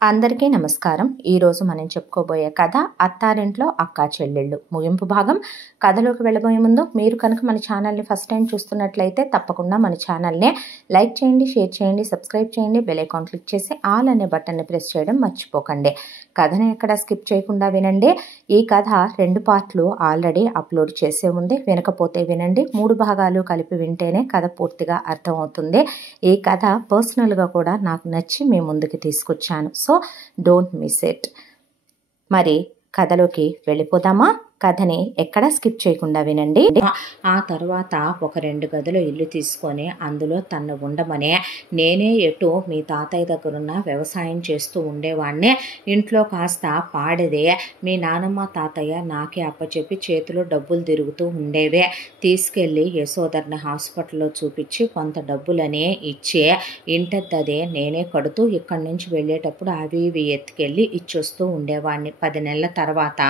అందరికీ నమస్కారం. ఈరోజు మనం చెప్పుకోబోయే కథ అత్తారింట్లో అక్కా చెల్లెళ్ళు ముగింపు భాగం. కథలోకి వెళ్ళబోయే ముందు మీరు కనుక మన ఛానల్ని ఫస్ట్ టైం చూస్తున్నట్లయితే తప్పకుండా మన ఛానల్ని లైక్ చేయండి, షేర్ చేయండి, సబ్స్క్రైబ్ చేయండి, బెల్ ఐకాన్ క్లిక్ చేసి ఆల్ అనే బటన్ని ప్రెస్ చేయడం మర్చిపోకండి. కథను ఎక్కడ స్కిప్ చేయకుండా వినండి. ఈ కథ 2 పార్ట్లు ఆల్రెడీ అప్లోడ్ చేసే ఉంది. వినకపోతే వినండి. 3 భాగాలు కలిపి వింటేనే కథ పూర్తిగా అర్థమవుతుంది. ఈ కథ పర్సనల్గా కూడా నాకు నచ్చి మీ ముందుకు తీసుకొచ్చాను. So don't miss it. మరి కథలోకి వెళ్ళిపోదామా? కథని ఎక్కడ స్కిప్ చేయకుండా వినండి. ఆ తర్వాత ఒక 2 గదుల ఇల్లు తీసుకొని అందులో తను ఉండమనే, నేనే ఎటు మీ తాతయ్య దగ్గరున్న వ్యవసాయం చేస్తూ ఉండేవాడినే. ఇంట్లో కాస్త పాడేదే. మీ నానమ్మ తాతయ్య నాకే అప్పచెప్పి చేతిలో డబ్బులు తిరుగుతూ ఉండేవే. తీసుకెళ్ళి యశోదర్ని హాస్పిటల్లో చూపించి కొంత డబ్బులనే ఇచ్చే, ఇంటద్దదే నేనే కడుతూ ఇక్కడి నుంచి వెళ్ళేటప్పుడు అవి ఇవి ఎత్తుకెళ్ళి ఇచ్చొస్తూ ఉండేవాడిని. 10 నెలల తర్వాత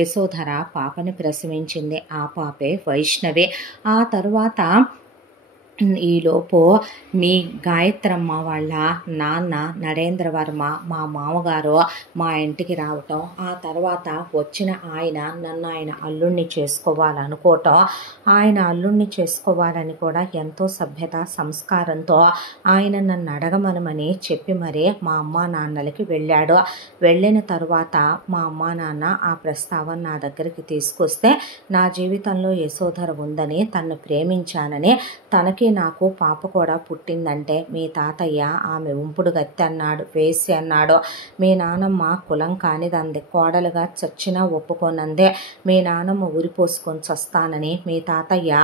యశోధర పాపని ప్రసవించింది. ఆ పాపే వైష్ణవి. ఆ తరువాత ఈలోపు మీ గాయత్రమ్మ వాళ్ళ నాన్న నరేంద్రవర్మ, మా మామగారు మా ఇంటికి రావటం, ఆ తర్వాత వచ్చిన ఆయన నన్ను ఆయన అల్లుణ్ణి చేసుకోవాలనుకోవటం, ఆయన అల్లుణ్ణి చేసుకోవాలని కూడా ఎంతో సభ్యత సంస్కారంతో ఆయన నన్ను అడగమనమని చెప్పి మరీ మా అమ్మా నాన్నలకి వెళ్ళాడు. వెళ్ళిన తరువాత మా అమ్మా నాన్న ఆ ప్రస్తావన నా దగ్గరికి తీసుకొస్తే, నా జీవితంలో యశోధర ఉందని, తను ప్రేమించానని, తనకి నాకు పాప కూడా పుట్టిందంటే మీ తాతయ్య ఆమె ఉంపుడు గత్తి అన్నాడు, వేసి అన్నాడు. మీ నానమ్మ కులం కానిదంది, కోడలుగా చచ్చినా ఒప్పుకోనందే. మీ నానమ్మ ఉరిపోసుకొని చస్తానని, మీ తాతయ్య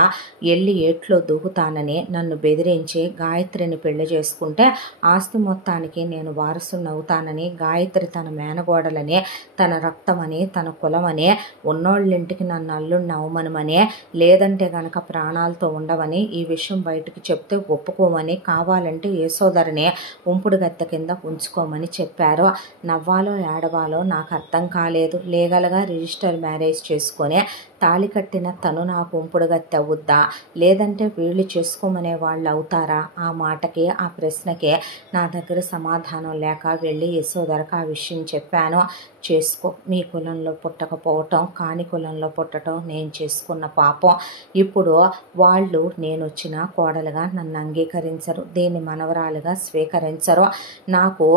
ఎల్లి ఏట్లో దూకుతానని నన్ను బెదిరించి గాయత్రిని పెళ్లి చేసుకుంటే ఆస్తి మొత్తానికి నేను వారసునవుతానని, గాయత్రి తన మేనగోడలని, తన రక్తమని, తన కులమని, ఉన్నోళ్ళింటికి నన్ను అల్లుణ్ణి అవమనమని, లేదంటే గనక ప్రాణాలతో ఉండవని, ఈ విషయం బయటకు చెప్తే ఒప్పుకోమని, కావాలంటే యశోధరని ఉంపుడు గత్తె కింద ఉంచుకోమని చెప్పారు. నవ్వాలో ఏడవాలో నాకు అర్థం కాలేదు. లీగల్గా రిజిస్టర్ మ్యారేజ్ చేసుకొని తాళి కట్టిన తను నాకు ఉంపుడు గత్తె అవుద్దా, లేదంటే వీళ్ళు చేసుకోమనే వాళ్ళు అవుతారా? ఆ మాటకి, ఆ ప్రశ్నకి నా దగ్గర సమాధానం లేక వెళ్ళి యశోధరకు ఆ విషయం చెప్పాను. చేసుకో, మీ కులంలో పుట్టకపోవటం, కాని కులంలో పుట్టడం నేను చేసుకున్న పాపం. ఇప్పుడు వాళ్ళు నేను వచ్చిన కోడలుగా నన్ను అంగీకరించరు, దీన్ని మనవరాలుగా స్వీకరించరు. నాకు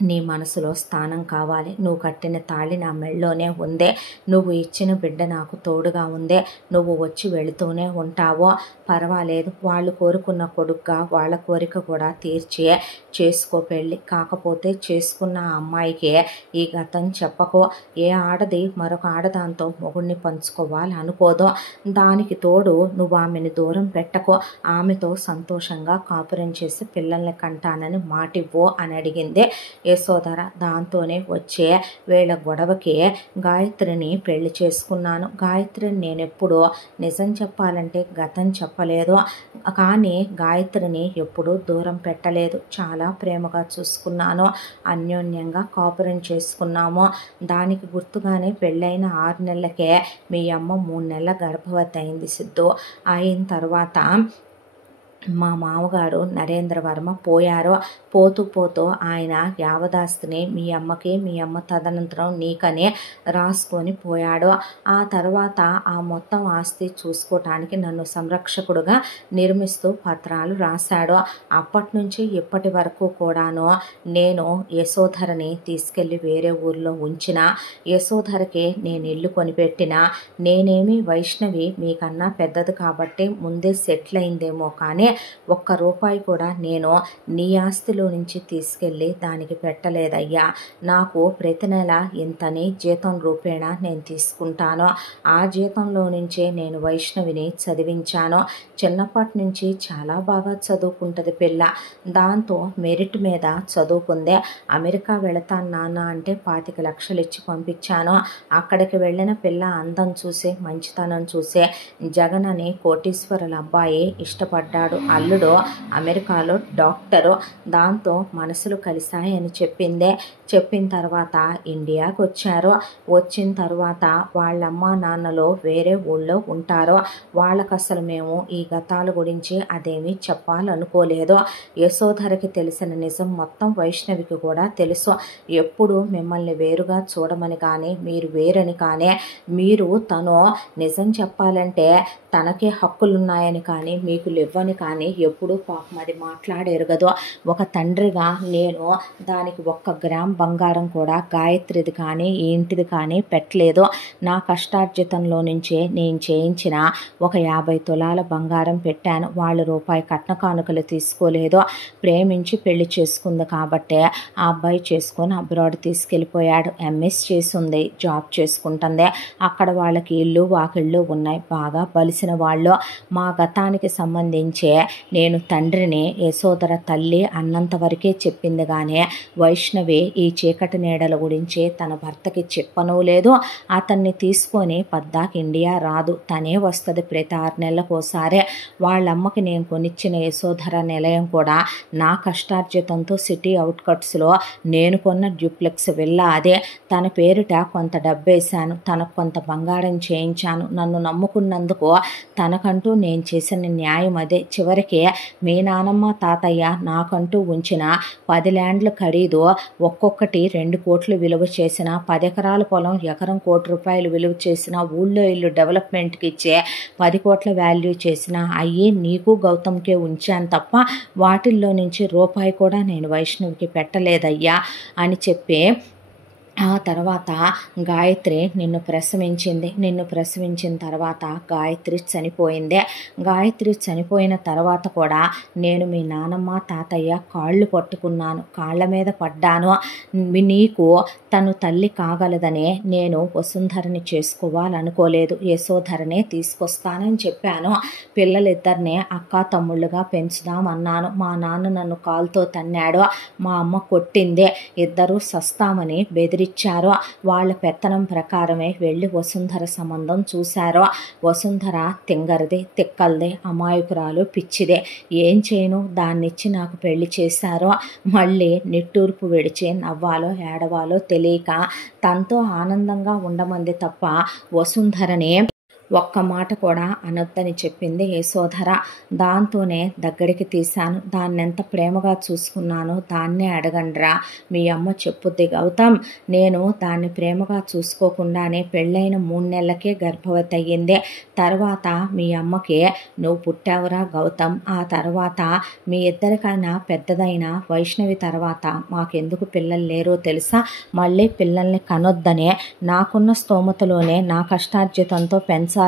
నీ మనసులో స్థానం కావాలి. నువ్వు కట్టిన తాళి నా మెళ్ళలోనే ఉందే, నువ్వు ఇచ్చిన బిడ్డ నాకు తోడుగా ఉందే, నువ్వు వచ్చి వెళుతూనే ఉంటావో పర్వాలేదు. వాళ్ళు కోరుకున్న కొడుకుగా వాళ్ళ కోరిక కూడా తీర్చి చేసుకో పెళ్ళి. కాకపోతే చేసుకున్న ఆ అమ్మాయికి ఈ గతం చెప్పకో. ఏ ఆడది మరొక ఆడదాంతో మొగుడిని పంచుకోవాలి అనుకోదో. దానికి తోడు నువ్వు ఆమెను దూరం పెట్టకో. ఆమెతో సంతోషంగా కాపురం చేసి పిల్లల్ని కంటానని మాటివ్వు అని అడిగింది యశోధర. దాంతోనే వచ్చే వీళ్ళ గొడవకి గాయత్రిని పెళ్లి చేసుకున్నాను. గాయత్రిని నేను ఎప్పుడూ, నిజం చెప్పాలంటే గతం చెప్పలేదు, కానీ గాయత్రిని ఎప్పుడూ దూరం పెట్టలేదు. చాలా ప్రేమగా చూసుకున్నాను, అన్యోన్యంగా కాపురం చేసుకున్నాము. దానికి గుర్తుగానే పెళ్ళైన 6 నెలలకే మీ అమ్మ 3 నెలల గర్భవతి అయింది సిద్ధు. అయిన తర్వాత మా మామగారు నరేంద్రవర్మ పోయారు. పోతూ పోతూ ఆయన యావదాస్తిని మీ అమ్మకి, మీ అమ్మ తదనంతరం నీకనే రాసుకొని పోయాడు. ఆ తర్వాత ఆ మొత్తం ఆస్తి చూసుకోవటానికి నన్ను సంరక్షకుడుగా నిర్మిస్తూ పత్రాలు రాశాడు. అప్పటి నుంచి ఇప్పటి వరకు కూడాను నేను యశోధరని తీసుకెళ్ళి వేరే ఊర్లో ఉంచిన, యశోధరకి నేను ఇల్లు కొనిపెట్టిన, నేనేమి వైష్ణవి మీకన్నా పెద్దది కాబట్టి ముందే సెటిల్ అయిందేమో కానీ ₹1 కూడా నేను నీ ఆస్తిలో నుంచి తీసుకెళ్ళి దానికి పెట్టలేదయ్యా. నాకు ప్రతి నెల ఇంతని జీతం రూపేణా నేను తీసుకుంటాను. ఆ జీతంలో నుంచే నేను వైష్ణవిని చదివించాను. చిన్నప్పటి నుంచి చాలా బాగా చదువుకుంటుంది పిల్ల. దాంతో మెరిట్ మీద చదువుకుందే. అమెరికా వెళతాను నాన్న అంటే 25 లక్షలు ఇచ్చి పంపించాను. అక్కడికి వెళ్ళిన పిల్ల అందం చూసే, మంచితనం చూసే జగన్ అని కోటీశ్వరుల అబ్బాయి ఇష్టపడ్డాడు. అల్లుడు అమెరికాలో డాక్టరు, దాంతో మనసులు కలిశాయని చెప్పిందే. చెప్పిన తర్వాత ఇండియాకి వచ్చారు. వచ్చిన తర్వాత వాళ్ళమ్మ నాన్నలు వేరే ఊళ్ళో ఉంటారు. వాళ్ళకు అసలు మేము ఈ గతాల గురించి అదేమీ చెప్పాలనుకోలేదు. యశోధరకి తెలిసిన నిజం మొత్తం వైష్ణవికి కూడా తెలుసు. ఎప్పుడు మిమ్మల్ని వేరుగా చూడమని కానీ మీరు వేరని కానీ, మీరు తను నిజం చెప్పాలంటే తనకే హక్కులున్నాయని కానీ మీకు లేవని కానీ ఎప్పుడూ పాపం అది మాట్లాడేరుగదు. ఒక తండ్రిగా నేను దానికి 1 గ్రామ్ బంగారం కూడా గాయత్రిది కానీ ఇంటిది కానీ పెట్టలేదు. నా కష్టార్జితంలో నుంచే నేను చేయించిన ఒక 50 తులాల బంగారం పెట్టాను. వాళ్ళు రూపాయి కట్న కానుకలు తీసుకోలేదు. ప్రేమించి పెళ్లి చేసుకుంది కాబట్టే ఆ అబ్బాయి చేసుకొని అబ్రాడ్ తీసుకెళ్ళిపోయాడు. ఎంఎస్ చేసింది, జాబ్ చేసుకుంటుంది. అక్కడ వాళ్ళకి ఇల్లు వాకిళ్ళు ఉన్నాయి. బాగా బలిసిన వాళ్ళు. మా గతానికి సంబంధించే నేను తండ్రిని యశోధర తల్లి అన్నంత వరకే చెప్పింది కానీ వైష్ణవి ఈ చీకటి నీడల గురించి తన భర్తకి చెప్పనూ లేదు. అతన్ని తీసుకొని పద్దాకి ఇండియా రాదు, తనే వస్తుంది ప్రతి 6 నెలలకోసారి. వాళ్ళమ్మకి నేను కొనిచ్చిన యశోధర నిలయం కూడా నా కష్టార్జితంతో సిటీ అవుట్కట్స్లో నేను కొన్న డ్యూప్లెక్స్ విల్లా అదే. తన పేరిట కొంత డబ్బేశాను, తనకు కొంత బంగారం చేయించాను. నన్ను నమ్ముకున్నందుకు తనకంటూ నేను చేసిన న్యాయం అదే. చివరికి మీ నానమ్మ తాతయ్య నాకంటూ ఉంచిన 10 ల్యాండ్ల ఖరీదు ఒక్కొక్కటి 2 కోట్లు విలువ చేసిన, 10 ఎకరాల పొలం ఎకరం ₹1,00,00,000 విలువ చేసిన, ఊళ్ళో ఇల్లు డెవలప్మెంట్కి ఇచ్చే 10 కోట్ల వాల్యూ చేసిన అయ్యి నీకు గౌతమ్కే ఉంచాను తప్ప వాటిల్లో నుంచి రూపాయి కూడా నేను వైష్ణవికి పెట్టలేదయ్యా అని చెప్పి ఆ తర్వాత గాయత్రి నిన్ను ప్రసవించింది. నిన్ను ప్రసవించిన తర్వాత గాయత్రి చనిపోయింది. గాయత్రి చనిపోయిన తర్వాత కూడా నేను మీ నానమ్మ తాతయ్య కాళ్ళు పట్టుకున్నాను, కాళ్ళ మీద పడ్డాను. నీకు తను తల్లి కాగలదనే నేను వసుంధరని చేసుకోవాలనుకోలేదు, యశోధరనే తీసుకొస్తానని చెప్పాను. పిల్లలిద్దరినే అక్క తమ్ముళ్ళుగా పెంచుదామన్నాను. మా నాన్న నన్ను కాలుతో తన్నాడు, మా అమ్మ కొట్టిందే. ఇద్దరూ సస్తామని బెదిరించారు. వాళ్ళ పెత్తనం ప్రకారమే వెళ్ళి వసుంధర సంబంధం చూశారు. వసుంధర తింగరది, తిక్కల్ది, అమాయకురాలు, పిచ్చిదే. ఏం చేయను, దాన్నిచ్చి నాకు పెళ్లి చేశారు. మళ్ళీ నిట్టూర్పు విడిచి నవ్వాలో ఏడవాలో తెలియక తనతో ఆనందంగా ఉండమంది తప్ప వసుంధరని ఒక్క మాట కూడా అనొద్దని చెప్పింది యశోధర. దాంతోనే దగ్గరికి తీశాను. దాన్నెంత ప్రేమగా చూసుకున్నానో దాన్నే అడగండ్రా, మీ అమ్మ చెప్పుద్ది గౌతమ్. నేను దాన్ని ప్రేమగా చూసుకోకుండానే పెళ్ళైన 3 నెలలకే గర్భవతి అయ్యింది. తర్వాత మీ అమ్మకి నువ్వు పుట్టావురా గౌతమ్. ఆ తర్వాత మీ ఇద్దరికైనా పెద్దదైన వైష్ణవి తర్వాత మాకెందుకు పిల్లలు లేరో తెలుసా? మళ్ళీ పిల్లల్ని కనొద్దనే నాకున్న స్తోమతలోనే నా కష్టార్జితంతో పెంచాలంటే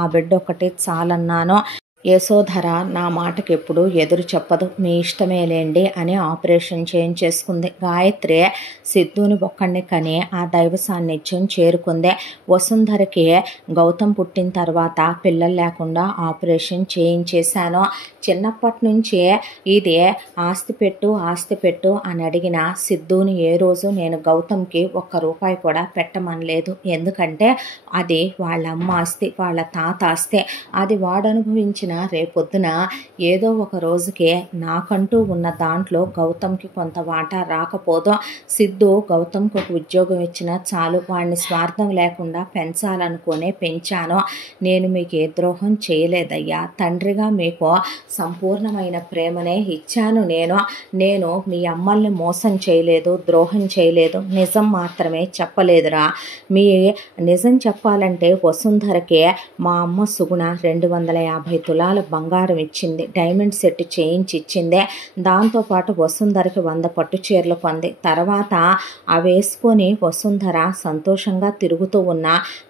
ఆ బిడ్డ ఒకటి చాలన్నాను. యశోధర నా మాటకి ఎప్పుడు ఎదురు చెప్పదు. మీ ఇష్టమే లేండి అని ఆపరేషన్ చేయించేసుకుంది. గాయత్రి సిద్ధుని ఒక్కడిని కని ఆ దైవ సాన్నిధ్యం చేరుకుంది. వసుంధరకి గౌతమ్ పుట్టిన తర్వాత పిల్లలు లేకుండా ఆపరేషన్ చేయించేశాను. చిన్నప్పటి నుంచే ఇదే ఆస్తి పెట్టు అని అడిగిన సిద్ధుని ఏ రోజు నేను గౌతమ్కి ₹1 కూడా పెట్టమనలేదు. ఎందుకంటే అది వాళ్ళ అమ్మ ఆస్తి, వాళ్ళ తాత ఆస్తి. అది వాడు అనుభవించిన రేపొద్దున ఏదో ఒక రోజుకే నాకంటూ ఉన్న దాంట్లో గౌతమ్కి కొంత వాటా రాకపోదు. సిద్ధు గౌతమ్కి ఒక ఉద్యోగం ఇచ్చినా చాలు, వాడిని స్వార్థం లేకుండా పెంచాలనుకునే పెంచాను. నేను మీకు ఏ ద్రోహం చేయలేదయ్యా. తండ్రిగా మీకు సంపూర్ణమైన ప్రేమనే ఇచ్చాను. నేను మీ అమ్మల్ని మోసం చేయలేదు, ద్రోహం చేయలేదు, నిజం మాత్రమే చెప్పలేదురా. మీ నిజం చెప్పాలంటే వసుంధరకే మా అమ్మ సుగుణ 250 తులాల బంగారం ఇచ్చింది, డైమండ్ సెట్ చేయించి ఇచ్చిందే. దాంతోపాటు వసుంధరకి 100 పట్టు చీరలు కొంది. తర్వాత అవి వేసుకొని వసుంధర సంతోషంగా తిరుగుతూ ఉన్న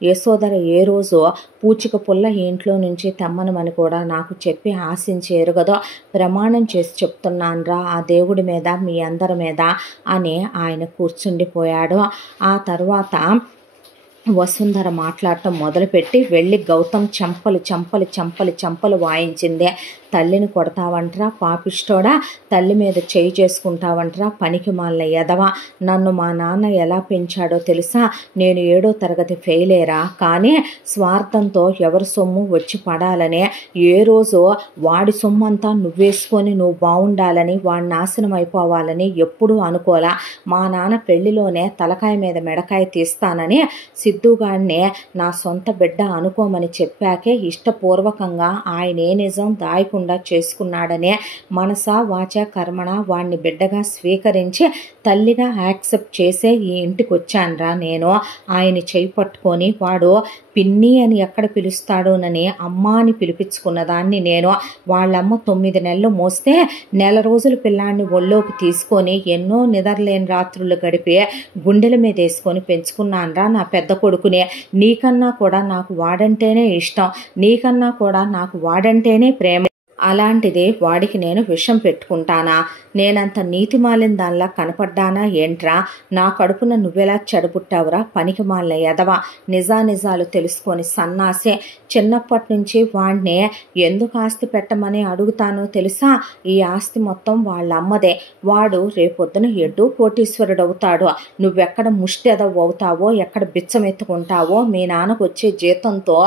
యశోధర ఏ రోజు పూచిక పుల్ల ఇంట్లో నుంచి తెమ్మనమని కూడా నాకు చెప్పి ఆశించేరు కదా. ప్రమాణం చేసి చెప్తున్నానురా ఆ దేవుడి మీద, మీ అందరి మీద అని ఆయన కూర్చుండిపోయాడు. ఆ తర్వాత వసుంధర మాట్లాడటం మొదలుపెట్టి వెళ్ళి గౌతమ్ చెంపలు వాయించింది. తల్లిని కొడతావంటరా పాపిష్టోడా, తల్లి మీద చేయి చేసుకుంటావంటరా పనికి మాలిన ఎదవ, నన్ను మా నాన్న ఎలా పెంచాడో తెలుసా, నేను 7వ తరగతి ఫెయిలేరా, కానీ స్వార్థంతో ఎవరి సొమ్ము వచ్చి పడాలనే, ఏ రోజు వాడి సొమ్ము అంతా నువ్వేసుకొని నువ్వు బాగుండాలని వాడి నాశనం అయిపోవాలని ఎప్పుడూ అనుకోలా, మా నాన్న పెళ్లిలోనే తలకాయ మీద మెడకాయ తీస్తానని సిద్ధుగాడినే నా సొంత బిడ్డ అనుకోమని చెప్పాకే ఇష్టపూర్వకంగా ఆయనే నిజం దాయకుండా చేసుకున్నాడనే మనస వాచ కర్మణ వాడిని బిడ్డగా స్వీకరించి తల్లిగా యాక్సెప్ట్ చేసే ఈ ఇంటికి వచ్చానురా నేను. ఆయన చేయి పట్టుకొని వాడు పిన్ని అని ఎక్కడ పిలుస్తాడోనని అమ్మ అని పిలిపించుకున్న దాన్ని నేను. వాళ్ళమ్మ 9 నెలలు మోస్తే నెల రోజులు పిల్లాన్ని ఒళ్ళోకి తీసుకొని ఎన్నో నిద్రలేని రాత్రులు గడిపి గుండెల మీద వేసుకొని పెంచుకున్నానరా నా పెద్ద కొడుకునే. నీకన్నా కూడా నాకు వాడంటేనే ఇష్టం, నీకన్నా కూడా నాకు వాడంటేనే ప్రేమ. అలాంటిది వాడికి నేను విషం పెట్టుకుంటానా? నేనంత నీతి మాలిన దానిలా కనపడ్డానా ఏంట్రా? నా కడుపున నువ్వెలా చెడబుట్టావురా పనికి మాలిన ఎదవ, నిజానిజాలు తెలుసుకొని సన్నాసే. చిన్నప్పటి నుంచి వాడినే ఎందుకు ఆస్తి పెట్టమని అడుగుతానో తెలుసా? ఈ ఆస్తి మొత్తం వాళ్ళ అమ్మదే. వాడు రేపొద్దున ఎడ్డు కోటీశ్వరుడు అవుతాడు. నువ్వెక్కడ ముష్టి ఎదవ అవుతావో, ఎక్కడ బిచ్చం ఎత్తుకుంటావో, మీ నాన్నకు వచ్చే జీతంతో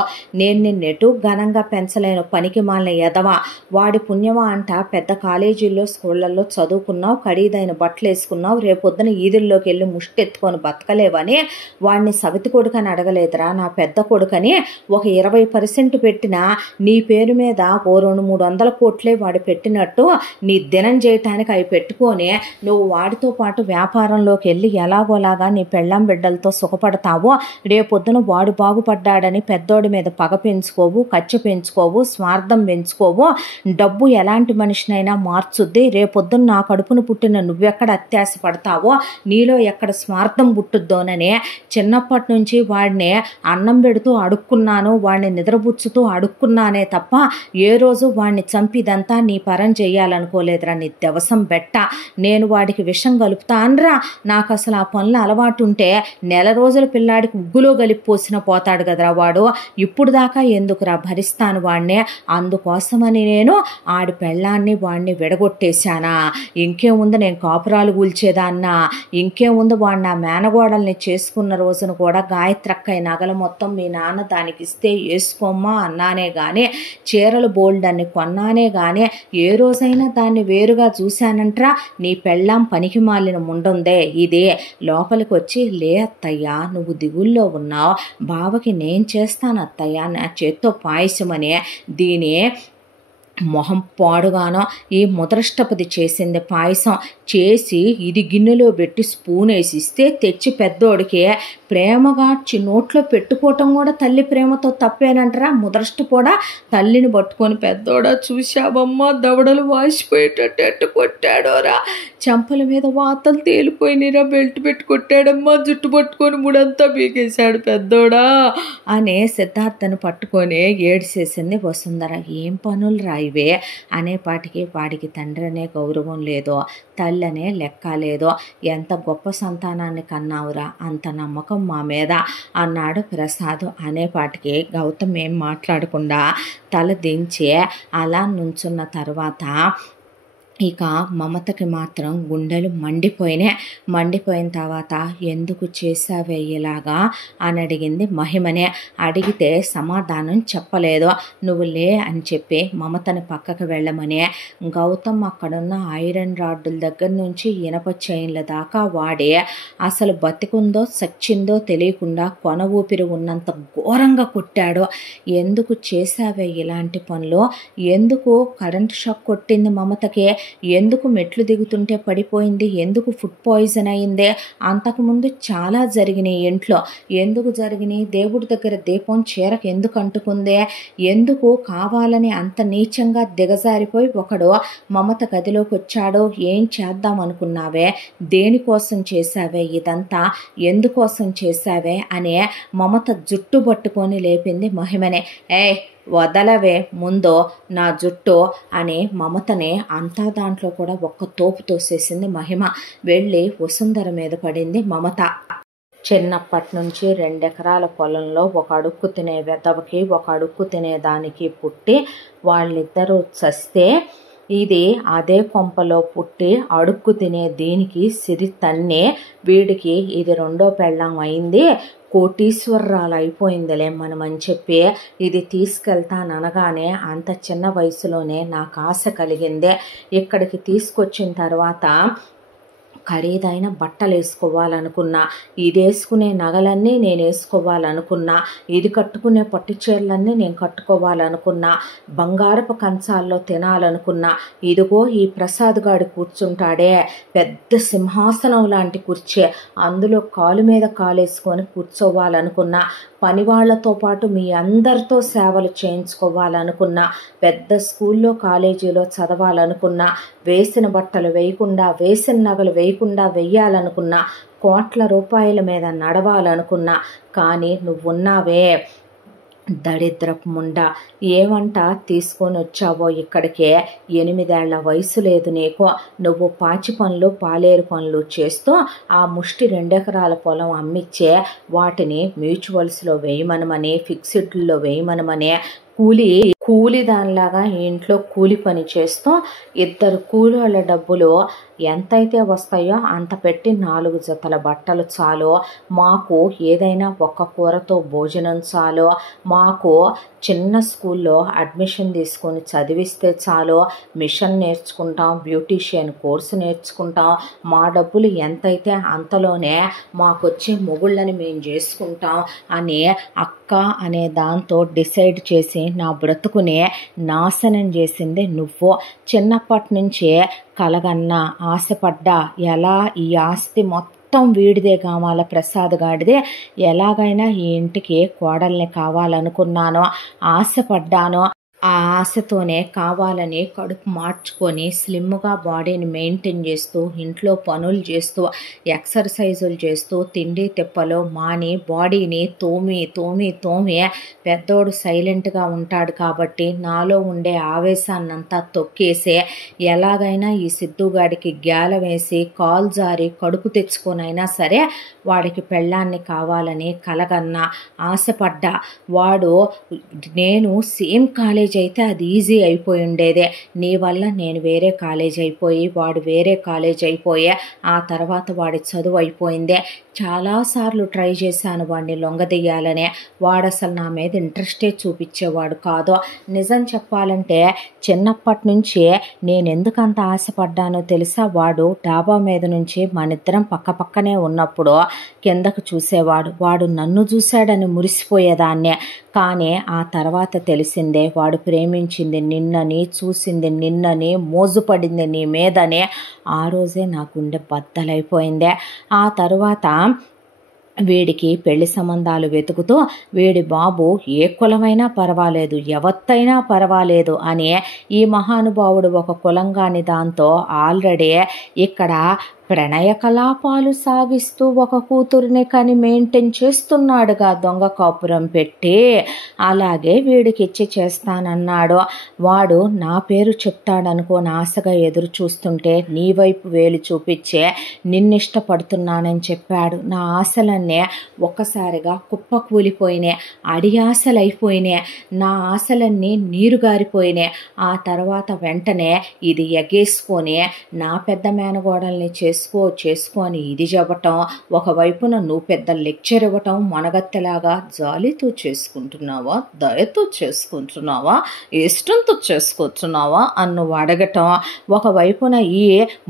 నేను నిన్నెటు ఘనంగా పెంచలేను పనికి మాలిన ఎదవ. వాడి పుణ్యమా అంట పెద్ద కాలేజీల్లో స్కూళ్ళల్లో చదువుకున్నావు, ఖరీదైన బట్టలు వేసుకున్నావు, రేపొద్దున ఈదుల్లోకి వెళ్ళి ముష్టి ఎత్తుకొని బతకలేవని వాడిని సవితి కొడుకని అడగలేదురా నా పెద్ద కొడుకని. ఒక 20% పెట్టినా నీ పేరు మీద ఓ 200-300 కోట్లే వాడు పెట్టినట్టు నీ దినం చేయటానికి అవి పెట్టుకొని నువ్వు వాడితో పాటు వ్యాపారంలోకి వెళ్ళి ఎలాగోలాగా నీ పెళ్ళాం బిడ్డలతో సుఖపడతావో, రేపొద్దున వాడు బాగుపడ్డాడని పెద్దోడి మీద పగ పెంచుకోవు, కచ్చి పెంచుకోవు, స్వార్థం పెంచుకోవు. డబ్బు ఎలాంటి మనిషినైనా మార్చుద్ది. రేపొద్దున నా కడుపును పుట్టిన నువ్వెక్కడ అత్యాశ పడతావో, నీలో ఎక్కడ స్వార్థం పుట్టుద్దోనని చిన్నప్పటి నుంచి వాడిని అన్నం పెడుతూ అడుక్కున్నాను, వాడిని నిద్రపుచ్చుతూ అడుక్కున్నానే తప్ప ఏ రోజు వాడిని చంపిదంతా నీ పరం చెయ్యాలనుకోలేదురా నీ దవసం బెట్ట. నేను వాడికి విషం కలుపుతాన్రా. నాకు అసలు ఆ పనులు అలవాటు ఉంటే నెల రోజుల పిల్లాడికి ఉగ్గులో కలిపిపోసిన పోతాడు కదరా వాడు. ఇప్పుడు దాకా ఎందుకురా భరిస్తాను వాడినే. అందుకోసమని నేను ఆడి పెళ్ళాన్ని వాడిని విడగొట్టేశానా? ఇంకేముంది నేను కాపురాలు కూల్చేదాన్నా? ఇంకేముంది వాడు నా మేనగోడల్ని చేసుకున్న రోజున కూడా గాయత్రక్కయ్య నగలు మొత్తం మీ నాన్న దానికి ఇస్తే వేసుకోమ్మా అన్నానే కానీ, చీరలు బోల్డ్ అన్ని కొన్నానే కానీ ఏ రోజైనా దాన్ని వేరుగా చూశానంట్రా? నీ పెళ్ళాం పనికి మాలిన ముండుందే ఇదే. లోపలికి వచ్చి లే అత్తయ్యా నువ్వు దిగుల్లో ఉన్నావు, బావకి నేను చేస్తాను అత్తయ్య నా చేత్తో పాయసమని దీని మొహం పాడుగానో ఈ ముదరష్టపది చేసింది పాయసం చేసి ఇది గిన్నెలో పెట్టి స్పూన్ వేసిస్తే తెచ్చి పెద్దోడికి ప్రేమగా నోట్లో పెట్టుకోవటం కూడా తల్లి ప్రేమతో తప్పేనంటారా? ముదరష్టపోడా తల్లిని పట్టుకొని పెద్దోడా చూశావమ్మా దవడలు వాసిపోయేటట్టు కొట్టాడోరా, చెంపల మీద వాతలు తేలిపోయినరా, బెల్ట్ పెట్టి కొట్టాడమ్మా, జుట్టు పట్టుకొని ముడంతా బీకేశాడు పెద్దోడా అనే సిద్ధార్థను పట్టుకొని ఏడిసేసింది వసుంధర. ఏం పనులు రాయివే అనేపాటికి వాడికి తండ్రి అనే గౌరవం లేదో, తల్లి అనే లెక్క లేదో, ఎంత గొప్ప సంతానాన్ని కన్నావురా, అంత నమ్మకం మా మీద అన్నాడు ప్రసాద్. అనేపాటికి గౌతమ్ ఏం మాట్లాడకుండా తల దించి అలా నుంచున్న తర్వాత ఇక మమతకి మాత్రం గుండెలు మండిపోయిన తర్వాత ఎందుకు చేసావే ఇలాగా అని అడిగింది మహిమనే. అడిగితే సమాధానం చెప్పలేదు. నువ్వు లే అని చెప్పి మమతని పక్కకు వెళ్ళమని గౌతమ్ అక్కడున్న ఐరన్ రాడ్డుల దగ్గర నుంచి ఇనప చైన్ల దాకా వాడి అసలు బతికుందో సచ్చిందో తెలియకుండా కొన ఊపిరి ఉన్నంత ఘోరంగా కొట్టాడు. ఎందుకు చేసావే ఇలాంటి పనులు? ఎందుకు కరెంట్ షాక్ కొట్టింది మమతకి? ఎందుకు మెట్లు దిగుతుంటే పడిపోయింది? ఎందుకు ఫుడ్ పాయిజన్ అయిందే? అంతకుముందు చాలా జరిగినాయి ఇంట్లో. ఎందుకు జరిగినాయి? దేవుడి దగ్గర దీపం చీరకు ఎందుకు అంటుకుందే? ఎందుకు కావాలని అంత నీచంగా దిగజారిపోయి ఒకడు మమత గదిలోకి వచ్చాడో? ఏం చేద్దాం అనుకున్నావే? దేనికోసం చేశావే ఇదంతా? ఎందుకోసం చేశావే అనే మమత జుట్టు పట్టుకొని లేపింది మహిమనే. వదలవే ముందో నా జుట్టు అని మమతనే అంతా దాంట్లో కూడా ఒక్క తోపు తోసేసింది మహిమ. వెళ్ళి వసుంధర మీద పడింది మమత. చిన్నప్పటి నుంచి 2 ఎకరాల పొలంలో ఒక అడుక్కు తినే వెధవకి ఒక అడుక్కు తినేదానికి పుట్టి వాళ్ళిద్దరూ చస్తే ఇది అదే కొంపలో పుట్టి అడుక్కు తినే దీనికి సిరి తన్నే వీడికి ఇది 2వ పెళ్ళాం అయింది, కోటీశ్వరరాలు అయిపోయిందిలే మనం అని చెప్పి ఇది తీసుకెళ్తాననగానే అంత చిన్న వయసులోనే నాకు ఆశ కలిగిందే. ఇక్కడికి తీసుకొచ్చిన తర్వాత ఖరీదైన బట్టలు వేసుకోవాలనుకున్నా, ఇది వేసుకునే నగలన్నీ నేను వేసుకోవాలనుకున్నా, ఇది కట్టుకునే పట్టు చీరలన్నీ నేను కట్టుకోవాలనుకున్నా, బంగారపు కంచాల్లో తినాలనుకున్నా. ఇదిగో ఈ ప్రసాద్ గాడు కూర్చుంటాడే పెద్ద సింహాసనం లాంటి కుర్చీ, అందులో కాలు మీద కాలేసుకొని కూర్చోవాలనుకున్నా, పనివాళ్లతో పాటు మీ అందరితో సేవలు చేయించుకోవాలనుకున్నా, పెద్ద స్కూల్లో కాలేజీలో చదవాలనుకున్నా, వేసిన బట్టలు వేయకుండా వేసిన నగలు వేయకుండా వెయ్యాలనుకున్నా, కోట్ల రూపాయల మీద నడవాలనుకున్నా. కానీ నువ్వున్నావే దరిద్రపు ముండ, ఏమంట తీసుకొని వచ్చావో ఇక్కడికే, 8 ఏళ్ల వయసు లేదు నీకు. నువ్వు పాచి పనులు పాలేరు పనులు చేస్తూ ఆ ముష్టి 2 ఎకరాల పొలం అమ్మిచ్చే వాటిని మ్యూచువల్స్లో వేయమనమని, ఫిక్స్డ్లో వేయమనమని, కూలి దానిలాగా ఇంట్లో కూలి పని చేస్తూ 2 కూలోళ్ళ డబ్బులు ఎంతైతే వస్తాయో అంత పెట్టి 4 జతల బట్టలు చాలు, మాకు ఏదైనా ఒక్క కూరతో భోజనం చాలు, మాకు చిన్న స్కూల్లో అడ్మిషన్ తీసుకొని చదివిస్తే చాలు, మిషన్ నేర్చుకుంటాం, బ్యూటీషియన్ కోర్సు నేర్చుకుంటాం, మా డబ్బులు ఎంతైతే అంతలోనే మాకొచ్చే మొగుళ్ళని మేము చేసుకుంటాం అని అక్క అనే దాంతో డిసైడ్ చేసి నా బ్రతుకునే నాశనం చేసింది నువ్వు. చిన్నప్పటి నుంచే కలగన్నా ఆశపడ్డా, ఎలా ఈ ఆస్తి మొత్తం వీడిదే కావాల ప్రసాద్ గాడిదే, ఎలాగైనా ఈ ఇంటికి కోడల్ని కావాలనుకున్నాను, ఆశపడ్డాను. ఆ ఆశతోనే కావాలని కడుపు మార్చుకొని స్లిమ్గా బాడీని మెయింటైన్ చేస్తూ, ఇంట్లో పనులు చేస్తూ, ఎక్సర్సైజులు చేస్తూ, తిండి తిప్పలు మాని బాడీని తోమి పెద్దోడు సైలెంట్గా ఉంటాడు కాబట్టి నాలో ఉండే ఆవేశాన్నంతా తొక్కేసే ఎలాగైనా ఈ సిద్ధుగాడికి గ్యాల వేసి కాలు జారి కడుపు తెచ్చుకొనైనా సరే వాడికి పెళ్ళాన్ని కావాలని కలగన్నా, ఆశపడ్డా. వాడు నేను సేమ్ కాలేజ్ అయితే అది ఈజీ అయిపోయి ఉండేదే, నీ వల్ల నేను వేరే కాలేజ్ అయిపోయి వాడు వేరే కాలేజ్ అయిపోయే, ఆ తర్వాత వాడి చదువు అయిపోయిందే. చాలాసార్లు ట్రై చేశాను వాడిని లొంగదీయాలనే, వాడు అసలు నా మీద ఇంట్రెస్టే చూపించేవాడు కాదు. నిజం చెప్పాలంటే చిన్నప్పటి నుంచి నేను ఎందుకు అంత ఆశపడ్డానో తెలుసా, వాడు డాబా మీద నుంచి మనిద్దరం పక్కనే ఉన్నప్పుడు కిందకు చూసేవాడు, వాడు నన్ను చూశాడని మురిసిపోయేదాన్నే. కానీ ఆ తర్వాత తెలిసిందే వాడు ప్రేమించింది నిన్నని, చూసింది నిన్నని, మోజుపడింది నీ మీదనే. ఆ రోజే నా గుండె బద్దలైపోయిందే. ఆ తర్వాత వీడికి పెళ్లి సంబంధాలు వెతుకుతూ వీడి బాబు ఏ కులమైనా పర్వాలేదు, ఎవత్తైనా పర్వాలేదు అని ఈ మహానుభావుడు ఒక కులంగాని దాంతో ఆల్రెడీ ఇక్కడ ప్రణయ కలాపాలు సాగిస్తూ ఒక కూతురిని కని మెయింటైన్ చేస్తున్నాడుగా దొంగ కాపురం పెట్టి. అలాగే వీడికి ఇచ్చి చేస్తానన్నాడు. వాడు నా పేరు చెప్తాడనుకోని ఆశగా ఎదురు చూస్తుంటే నీ వైపు వేలు చూపించే నిన్నిష్టపడుతున్నానని చెప్పాడు. నా ఆశలన్నీ ఒక్కసారిగా కుప్పకూలిపోయినాయి, అడి ఆశలైపోయినాయి, నా ఆశలన్నీ నీరుగారిపోయినాయి. ఆ తర్వాత వెంటనే ఇది ఎగేసుకొని నా పెద్ద మేనగోడల్ని చేసుకొని ఇది చెప్పటం, ఒకవైపున నువ్వు పెద్ద లెక్చర్ ఇవ్వటం, మనగత్తెలాగా జాలితో చేసుకుంటున్నావా, దయతో చేసుకుంటున్నావా, ఇష్టంతో చేసుకుంటున్నావా అని నువ్వు అడగటం, ఒకవైపున ఈ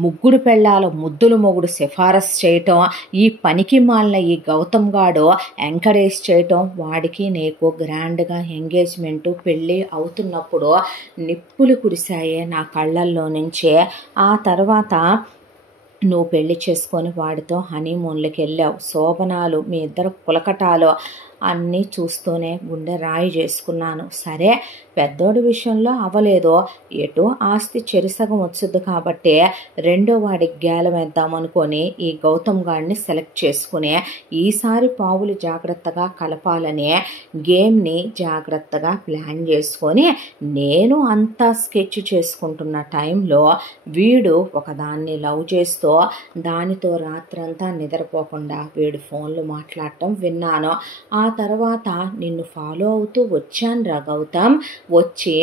ముగ్గురు పెళ్ళాల ముద్దులు మొగుడు సిఫారసు చేయటం, ఈ పనికి మాలిన ఈ గౌతమ్ గాడు ఎంకరేజ్ చేయటం, వాడికి నీకు గ్రాండ్గా ఎంగేజ్మెంటు పెళ్ళి అవుతున్నప్పుడు నిప్పులు కురిశాయే నా కళ్ళల్లో నుంచే. ఆ తర్వాత నువ్వు పెళ్లి చేసుకొని వాడితో హనీమూన్లకి వెళ్ళావు, శోభనాలు, మీ ఇద్దరు పులకటాలు, అన్నీ చూస్తూనే గుండె రాయి చేసుకున్నాను. సరే పెద్దోడి విషయంలో అవ్వలేదో ఎటు ఆస్తి చెరిసగం వచ్చుద్ది కాబట్టి రెండో వాడికి గేలం వేద్దామనుకొని ఈ గౌతమ్ గాడిని సెలెక్ట్ చేసుకుని ఈసారి పావులు జాగ్రత్తగా కలపాలనే గేమ్ని జాగ్రత్తగా ప్లాన్ చేసుకొని నేను అంతా స్కెచ్ చేసుకుంటున్న టైంలో వీడు ఒకదాన్ని లవ్ చేస్తూ దానితో రాత్రంతా నిద్రపోకుండా వీడు ఫోన్లు మాట్లాడటం విన్నాను. ఆ తర్వాత నిన్ను ఫాలో అవుతూ వచ్చాను రా గౌతమ్. వచ్చి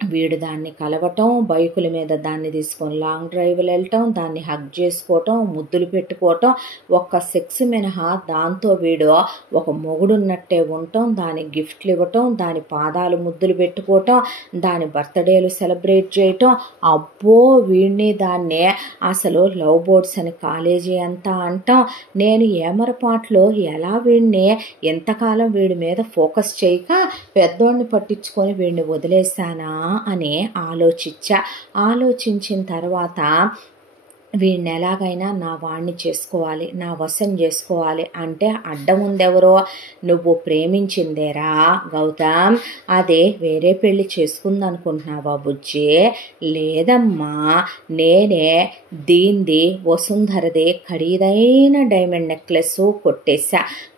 వీడు దాన్ని కలవటం, బైకుల మీద దాన్ని తీసుకొని లాంగ్ డ్రైవ్లు వెళ్ళటం, దాన్ని హగ్ చేసుకోవటం, ముద్దులు పెట్టుకోవటం, ఒక్క సెక్స్ మినహా దాంతో వీడు ఒక మొగుడున్నట్టే ఉండటం, దానికి గిఫ్ట్లు ఇవ్వటం, దాని పాదాలు ముద్దులు పెట్టుకోవటం, దాని బర్త్డేలు సెలబ్రేట్ చేయటం. అబ్బో వీడిని దాన్ని అసలు లవ్ బోర్డ్స్ అని కాలేజీ అంతా అంటాం. నేను ఏమరపాట్లో ఎలా వీడిని ఎంతకాలం వీడి మీద ఫోకస్ చేయక పెద్దోడిని పట్టించుకొని వీడిని వదిలేశానా అని ఆలోచించిన తర్వాత వీడిని ఎలాగైనా నా వాడిని చేసుకోవాలి, నా వశం చేసుకోవాలి అంటే అడ్డం ఉందెవరో నువ్వు ప్రేమించిందేరా గౌతమ్. అదే వేరే పెళ్లి చేసుకుందనుకుంటున్నావా బుజ్జి? లేదమ్మా, నేనే దీంది వసుంధరదే ఖరీదైన డైమండ్ నెక్లెస్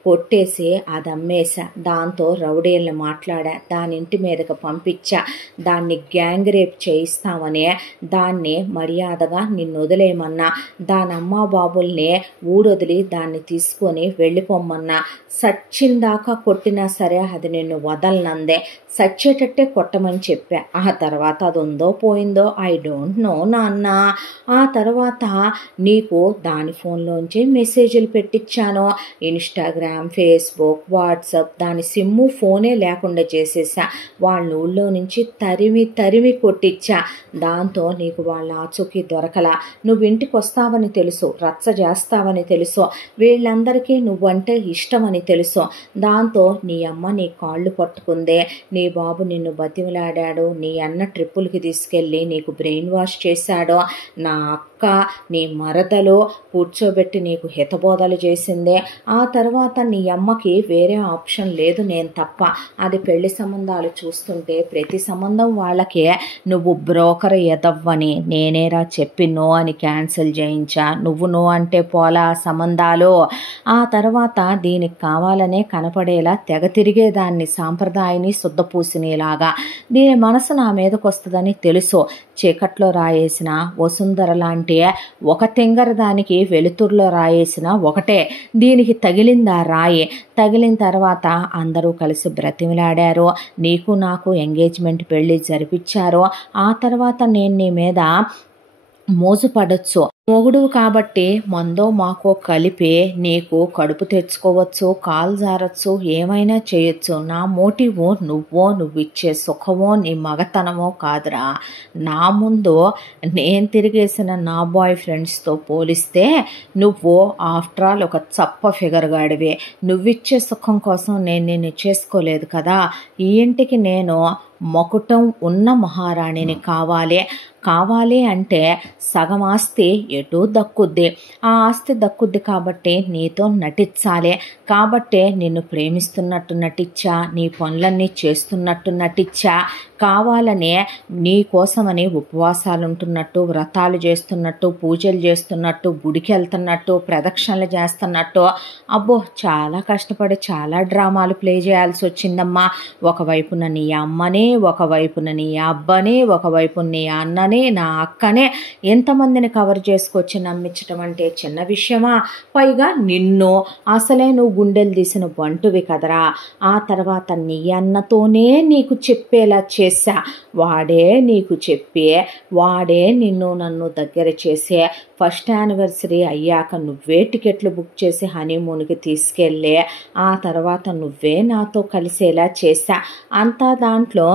కొట్టేసి అది అమ్మేశా. దాంతో రౌడీలను మాట్లాడా, దాని ఇంటి మీదకి పంపించా, దాన్ని గ్యాంగ్ రేప్ చేయిస్తామని దాన్ని మర్యాదగా నిన్ను వదిలేయమన్నా, దాని అమ్మా బాబుల్ని ఊడొదిలి దాన్ని తీసుకొని వెళ్ళిపోమ్మన్నా. సచ్చిందాకా కొట్టినా సరే అది నిన్ను వదలనందే, సచ్చేటట్టే కొట్టమని చెప్పా. ఆ తర్వాత అది ఉందో పోయిందో ఐ డోంట్ నో నాన్న. ఆ తర్వాత నీకు దాని ఫోన్లోంచి మెసేజ్లు పెట్టించాను. ఇన్స్టాగ్రామ్, ఫేస్బుక్, వాట్సాప్, దాని సిమ్ము ఫోనే లేకుండా చేసేసా. వాళ్ళ ఊళ్ళో నుంచి తరిమి కొట్టించా. దాంతో నీకు వాళ్ళ ఆచూకీ దొరకలా. నువ్వు ఇంటికి వస్తావని తెలుసు, రచ్చ చేస్తావని తెలుసు, వీళ్ళందరికీ నువ్వంటే ఇష్టమని తెలుసు. దాంతో నీ అమ్మ నీ కాళ్ళు పట్టుకుందే, నీ బాబు నిన్ను బతిమలాడాడు, నీ అన్న ట్రిప్పులకి తీసుకెళ్ళి నీకు బ్రెయిన్ వాష్ చేశాడు, నా అక్క నీ మరదలు కూర్చోబెట్టి నీకు హితబోధలు చేసిందే. ఆ తర్వాత నీ అమ్మకి వేరే ఆప్షన్ లేదు నేను తప్ప. అది పెళ్లి సంబంధాలు చూస్తుంటే ప్రతి సంబంధం వాళ్ళకే నువ్వు బ్రోకర్ ఎదవ్వని నేనేరా చెప్పి నో అని క్యాన్సిల్ చేయించా. నువ్వు నో అంటే పోలా సంబంధాలు. ఆ తర్వాత దీనికి కావాలనే కనపడేలా తెగ తిరిగేదాన్ని, సాంప్రదాయాన్ని శుద్ధపూసినేలాగా. దీని మనసు నా మీదకి వస్తుందని తెలుసు. చీకట్లో రాయేసిన వసుంధర లాంటి ఒక తెంగర దానికి వెలుతురులో రాయేసిన ఒకటే. దీనికి తగిలిందా రాయి. తగిలిన తర్వాత అందరూ కలిసి బ్రతిమిలాడారు. నీకు నాకు ఎంగేజ్మెంట్ పెళ్లి జరిపించారు. ఆ తర్వాత నేను నీ మీద మోజుపడచ్చు. మొగుడు కాబట్టి మందో మాకో కలిపి నీకు కడుపు తెచ్చుకోవచ్చు, కాలు జారచ్చు, ఏమైనా చేయొచ్చు. నా మోటివ్ నువ్విచ్చే సుఖమో నీ మగతనమో కాదురా. నా ముందు నేను తిరిగేసిన నా బాయ్ ఫ్రెండ్స్తో పోలిస్తే నువ్వు ఆఫ్టర్ ఆల్ ఒక చప్ప ఫిగర్ గాడివే. నువ్విచ్చే సుఖం కోసం నేను నిన్ను చేసుకోలేదు కదా. ఈ ఇంటికి నేను మకుటం ఉన్న మహారాణిని కావాలి అంటే సగం ఆస్తి ఎటూ దక్కుద్ది. ఆ ఆస్తి దక్కుద్ది కాబట్టి నీతో నటించాలి. కాబట్టే నిన్ను ప్రేమిస్తున్నట్టు నటించా, నీ పనులన్నీ చేస్తున్నట్టు నటించా. కావాలనే నీ కోసమని ఉపవాసాలు ఉంటున్నట్టు, వ్రతాలు చేస్తున్నట్టు, పూజలు చేస్తున్నట్టు, గుడికి వెళ్తున్నట్టు, ప్రదక్షిణలు చేస్తున్నట్టు. అబ్బో చాలా కష్టపడి చాలా డ్రామాలు ప్లే చేయాల్సి వచ్చిందమ్మా. ఒకవైపున నీ అమ్మని, ఒకవైపున నీ అబ్బని, ఒకవైపు నీ అన్నని, నా అక్కనే ఎంతమందిని కవర్ చేసుకొచ్చి నమ్మించటం అంటే చిన్న విషయమా? పైగా నిన్ను అసలే నువ్వు గుండెలు తీసిన బంటువి కదరా. ఆ తర్వాత నీ అన్నతోనే నీకు చెప్పేలా చేశా. వాడే నీకు చెప్పి, వాడే నన్ను దగ్గర చేసే, ఫస్ట్ యానివర్సరీ అయ్యాక నువ్వే టికెట్లు బుక్ చేసి హనీమూన్కి తీసుకెళ్ళే, ఆ తర్వాత నువ్వే నాతో కలిసేలా చేశా. అంతా దాంట్లో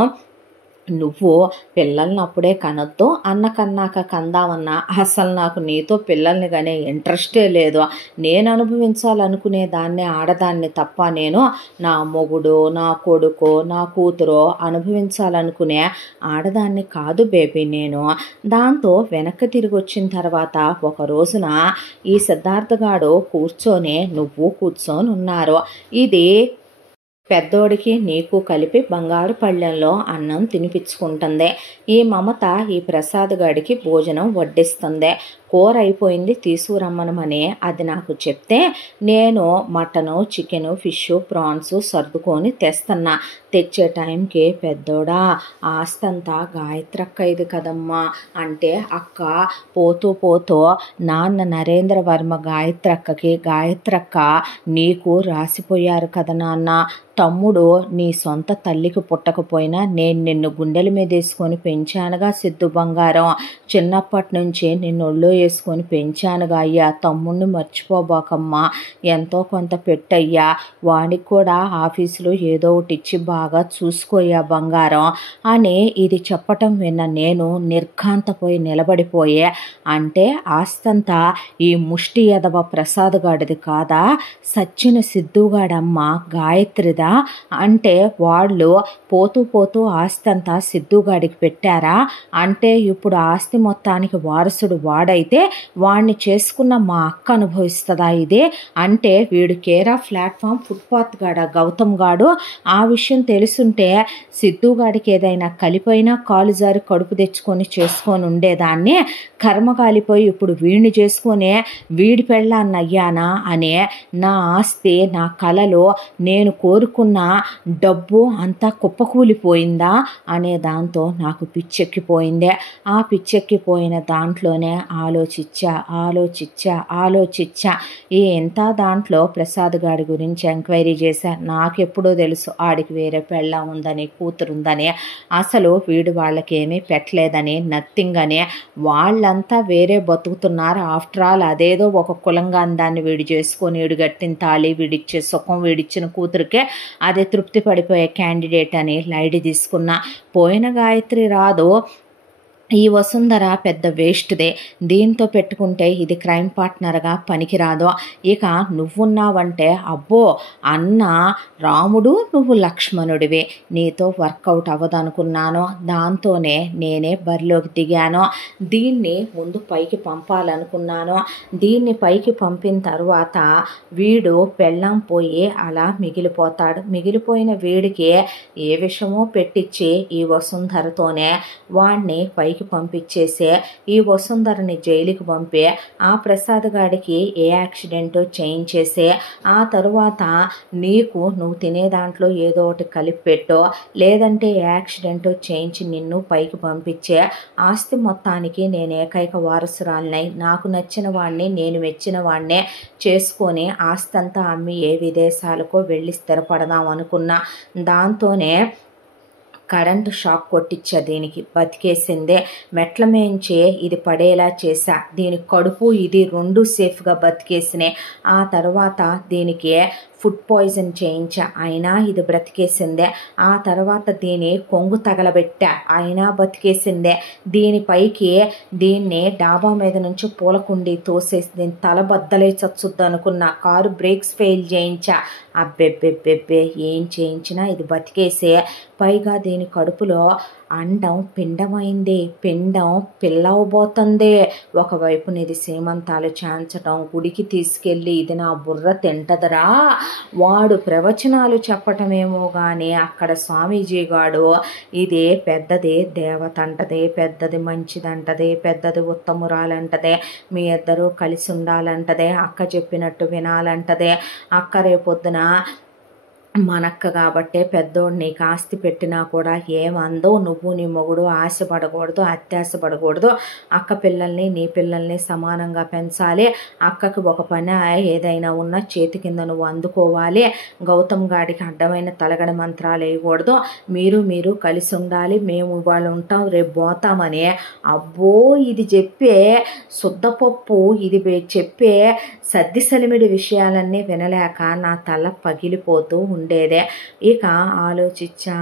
నువ్వు పిల్లల్ని అప్పుడే కనొద్దు, అన్నకన్నాక కందామన్నా అసలు నాకు నీతో పిల్లల్ని కానీ ఇంట్రెస్టే లేదు. నేను అనుభవించాలనుకునే దాన్ని ఆడదాన్ని తప్ప నేను నా మొగుడు, నా కొడుకు, నా కూతురు అనుభవించాలనుకునే ఆడదాన్ని కాదు బేబీ నేను. దాంతో వెనక్కి తిరిగి వచ్చిన తర్వాత ఒక రోజున ఈ సిద్ధార్థగాడు నువ్వు కూర్చొని ఉన్నారు. ఇది పెద్దోడికి నీకు కలిపి బంగారు పళ్ళెంలో అన్నం తినిపించుకుంటుంది. ఈ మమత ఈ ప్రసాద్ గాడికి భోజనం వడ్డిస్తుంది. కూర అయిపోయింది తీసుకురమ్మనమని అది నాకు చెప్తే నేను మటను, చికెను, ఫిష్, ప్రాన్స్ సర్దుకొని తెస్తున్నా. తెచ్చే టైంకి పెద్దోడా ఆస్తంతా గాయత్రక్క ఇది కదమ్మా అంటే, అక్క పోతూ పోతూ నాన్న నరేంద్ర వర్మ గాయత్రక్క నీకు రాసిపోయారు కదా నాన్న. తమ్ముడు నీ సొంత తల్లికి పుట్టకపోయినా నేను నిన్ను గుండెల మీద వేసుకొని పెంచానుగా సిద్ధు బంగారం. చిన్నప్పటి నుంచి నిన్ను ఒళ్ళో వేసుకొని పెంచానుగా అయ్యా. తమ్ముడిని మర్చిపోబాకమ్మా, ఎంతో కొంత పెట్టయ్యా. వాడికి కూడా ఆఫీసులో ఏదో ఒకటి ఇచ్చి బాగా చూసుకోయ్యా బంగారం అని ఇది చెప్పటం విన్న నేను నిర్ఘాంతపోయి నిలబడిపోయే. అంటే ఆస్తంతా ఈ ముష్టి ఎదవ ప్రసాద్ గాడిది కాదా, సచ్చిన సిద్ధుగాడమ్మ గాయత్రిదా అంటే వాళ్ళు పోతూ పోతూ ఆస్తి అంతా సిద్ధుగాడికి పెట్టారా అంటే ఇప్పుడు ఆస్తి మొత్తానికి వారసుడు వాడైతే వాడిని చేసుకున్న మా అక్క అనుభవిస్తుందా ఇది అంటే, వీడు కేరా ప్లాట్ఫామ్ ఫుట్పాత్ గాడ గౌతమ్ గాడు. ఆ విషయం తెలుసుంటే సిద్ధుగాడికి ఏదైనా కలిపోయినా కాలు జారి కడుపు తెచ్చుకొని చేసుకొని ఉండేదాన్ని. కర్మ కాలిపోయి ఇప్పుడు వీడిని చేసుకునే వీడి పెళ్ళాన్నయ్యానా అనే నా ఆస్తి, నా కలలో నేను కోరుకున్న డబ్బు అంతా కుప్పకూలిపోయిందా అనే దాంతో నాకు పిచ్చెక్కిపోయిందే. ఆ పిచ్చెక్కిపోయిన దాంట్లోనే ఆలోచించా ఈ ఎంత దాంట్లో ప్రసాద్ గాడి గురించి ఎంక్వైరీ చేశా. నాకెప్పుడో తెలుసు ఆడికి వేరే పెళ్ళ ఉందని, కూతురుందని. అసలు వీడు వాళ్ళకేమీ పెట్టలేదని, నథింగ్ అని. వాళ్ళంతా వేరే బతుకుతున్నారు. ఆఫ్టర్ ఆల్ అదేదో ఒక కులంగా దాన్ని వీడు చేసుకొని వీడు గట్టిన తాళి, వీడిచ్చే సుఖం, వీడిచ్చిన కూతురికే అదే తృప్తి పడిపోయే క్యాండిడేట్ అని లైట్ తీసుకున్నా. పోయిన గాయత్రి రాదు, ఈ వసుంధర పెద్ద వేస్ట్దే. దీంతో పెట్టుకుంటే ఇది క్రైమ్ పార్ట్నర్గా పనికిరాదు. ఇక నువ్వున్నావంటే అబ్బో అన్న రాముడు, నువ్వు లక్ష్మణుడివి, నీతో వర్కౌట్ అవ్వదనుకున్నాను. దాంతోనే నేనే బరిలోకి దిగాను. దీన్ని ముందు పైకి పంపాలనుకున్నాను. దీన్ని పైకి పంపిన తర్వాత వీడు పెళ్ళాం పోయి అలా మిగిలిపోతాడు. మిగిలిపోయిన వీడికి ఏ విషమో పెట్టించి ఈ వసుంధరతోనే వాడిని పైకి పంపించేసే, ఈ వసుంధరని జైలుకి పంపి ఆ ప్రసాద్ గాడికి ఏ యాక్సిడెంటో చేయించేసే, ఆ తరువాత నువ్వు తినే దాంట్లో ఏదో ఒకటి కలిపి పెట్టో, లేదంటే ఏ యాక్సిడెంటో చేయించి నిన్ను పైకి పంపించే, ఆస్తి మొత్తానికి నేను ఏకైక వారసురాలినై నాకు నచ్చిన వాడిని, నేను మెచ్చిన వాడినే చేసుకొని ఆస్తి అంతా అమ్మి ఏ విదేశాలకో వెళ్ళి స్థిరపడదాం అనుకున్నా. దాంతోనే కరెంటు షాక్ కొట్టించా. దీనికి బతికేసిందే. మెట్ల మేంచే ఇది పడేలా చేశా. దీని కడుపు ఇది రెండు సేఫ్గా బతికేసినాయి. ఆ తర్వాత దీనికి ఫుడ్ పాయిజన్ చేయించా, అయినా ఇది బ్రతికేసిందే. ఆ తర్వాత దీని కొంగు తగలబెట్టా, అయినా బతికేసిందే. దీనిపైకి దీన్ని డాబా మీద నుంచి పూలకుండి తోసేసి దీని తల బద్దలే చచ్చుద్ది అనుకున్న కారు బ్రేక్స్ ఫెయిల్ చేయించా. అబ్బెబ్బెబ్బెబ్బే ఏం చేయించినా ఇది బతికేసే. పైగా దీని కడుపులో అండం పిండమైంది, పిండం పిల్లవబోతుంది. ఒకవైపు ఇది సీమంతాలు చాంచటం, గుడికి తీసుకెళ్ళి ఇది నా బుర్ర తింటదరా వాడు ప్రవచనాలు చెప్పటమేమో కానీ అక్కడ స్వామీజీ గాడు ఇది పెద్దది దేవత అంటదే, పెద్దది మంచిదంటదే, పెద్దది ఉత్తమురాలంటదే, మీ ఇద్దరూ కలిసి ఉండాలంటదే, అక్క చెప్పినట్టు వినాలంటదే, అక్క రేపొద్దున మనక్క కాబట్టే పెద్దోడు నీకు ఆస్తి పెట్టినా కూడా ఏమందో, నువ్వు నీ మొగుడు ఆశపడకూడదు, అత్యాశపడకూడదు, అక్క పిల్లల్ని నీ పిల్లల్ని సమానంగా పెంచాలి, అక్కకి ఒక పని ఏదైనా ఉన్నా చేతి కింద నువ్వు అందుకోవాలి, గౌతమ్ గాడికి అడ్డమైన తలగడ మంత్రాలు వేయకూడదు, మీరు కలిసి ఉండాలి, మేము ఇవాళ ఉంటాం రేపు పోతామని. అబ్బో ఇది చెప్పే శుద్ధపప్పు, ఇది చెప్పే సద్దిసలిమిడి విషయాలన్నీ వినలేక నా తల పగిలిపోతూ ఉంది. ఉండేదే. ఇక ఆలోచించా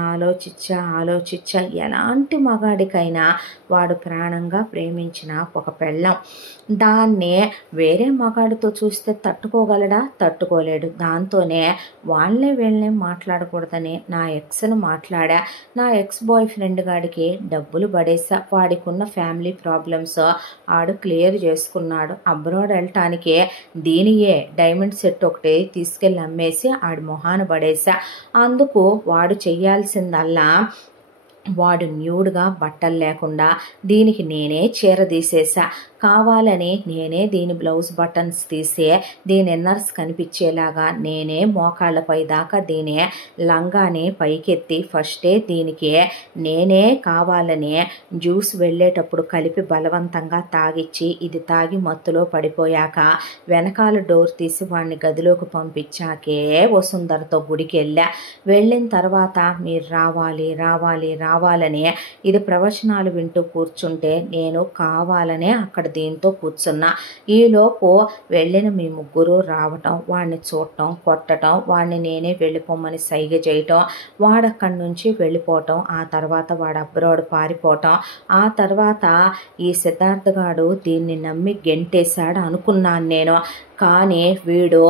ఎలాంటి మగాడికైనా వాడు ప్రాణంగా ప్రేమించిన ఒక పెళ్ళం దాన్ని వేరే మగాడితో చూస్తే తట్టుకోగలడా? తట్టుకోలేడు. దాంతోనే వాళ్ళని వీళ్ళని మాట్లాడకూడదని నా ఎక్స్ను మాట్లాడా. నా ఎక్స్ బాయ్ ఫ్రెండ్ గాడికి డబ్బులు పడేసా. వాడికి ఉన్న ఫ్యామిలీ ప్రాబ్లమ్స్ ఆడు క్లియర్ చేసుకున్నాడు. అబ్రాడ్ వెళ్ళటానికి దీనియే డైమండ్ సెట్ ఒకటి తీసుకెళ్ళి అమ్మేసి ఆడి మొహాన పడేసా. అందుకు వాడు చెయ్యాల్సిందల్లా వాడు న్యూడ్గా బట్టలు లేకుండా దీనికి నేనే చీర తీసేసా. కావాలని నేనే దీని బ్లౌజ్ బటన్స్ తీసే దీని ఇన్నర్స్ కనిపించేలాగా నేనే మోకాళ్ళపై దాకా దీని లంగాని పైకెత్తి ఫస్టే దీనికి నేనే కావాలని జ్యూస్ వెళ్ళేటప్పుడు కలిపి బలవంతంగా తాగిచ్చి ఇది తాగి మత్తులో పడిపోయాక వెనకాల డోర్ తీసి వాడిని గదిలోకి పంపించాకే వసుంధరతో గుడికి వెళ్ళిన తర్వాత మీరు రావాలని ఇది ప్రవచనాలు వింటూ కూర్చుంటే నేను కావాలనే అక్కడ దీంతో కూర్చున్నా. ఈలోపు వెళ్ళిన మీ ముగ్గురు రావటం, వాడిని చూడటం, కొట్టడం, వాడిని నేనే వెళ్ళిపోమని సైగ చేయటం, వాడక్కడి నుంచి వెళ్ళిపోవటం, ఆ తర్వాత వాడు అబ్రాడ్ పారిపోవటం, ఆ తర్వాత ఈ సిద్ధార్థ గాడు దీన్ని నమ్మి గెంటేశాడు అనుకున్నాను నేను. కానీ వీడు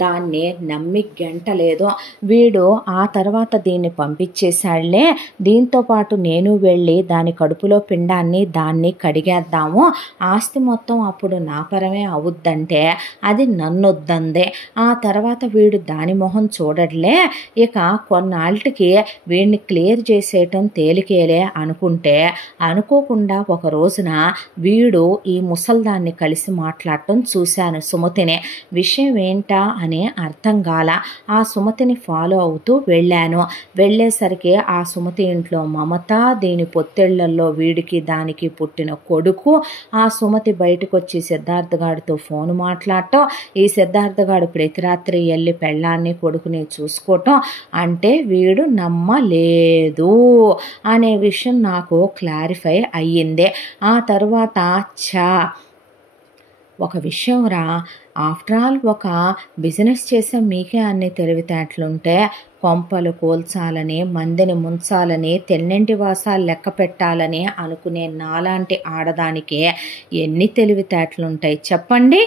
దాన్ని నమ్మి గెంటలేదు. వీడు ఆ తర్వాత దీన్ని పంపించేశాడులే. దీంతో పాటు నేను వెళ్ళి దాని కడుపులో పిండాన్ని దాన్ని కడిగేద్దాము, ఆస్తి మొత్తం అప్పుడు నా పరమే అవుద్దంటే అది నన్నొద్దందే. ఆ తర్వాత వీడు దాని మొహం చూడట్లే. ఇక కొన్నాళ్ళకి వీడిని క్లియర్ చేసేయటం తేలికేలే అనుకుంటే అనుకోకుండా ఒక రోజున వీడు ఈ ముసల్దాన్ని కలిసి మాట్లాడటం చూశాను సుమతిని. విషయం ఏంటా అని అర్థం కాల. ఆ సుమతిని ఫాలో అవుతూ వెళ్ళేసరికి ఆ సుమతి ఇంట్లో మమత, దీని పొత్తెళ్లల్లో వీడికి దానికి పుట్టిన కొడుకు. ఆ సుమతి బయటకు వచ్చి సిద్ధార్థ గాడితో ఫోన్ మాట్లాడటం, ఈ సిద్ధార్థ గాడు ప్రతి రాత్రి వెళ్ళి పెళ్ళాన్ని కొడుకుని చూసుకోవటం, అంటే వీడు నమ్మలేదు అనే విషయం నాకు క్లారిఫై అయ్యింది. ఆ తర్వాత ఒక విషయం రా, ఆఫ్టర్ ఆల్ ఒక బిజినెస్ చేసే మీకే అన్ని తెలివితేటలుంటే కొంపలు కూల్చాలని, మందిని ముంచాలని, తెన్నింటి వాసాలు లెక్క పెట్టాలని అనుకునే నాలాంటి ఆడదానికి ఎన్ని తెలివితేటలుంటాయి చెప్పండి?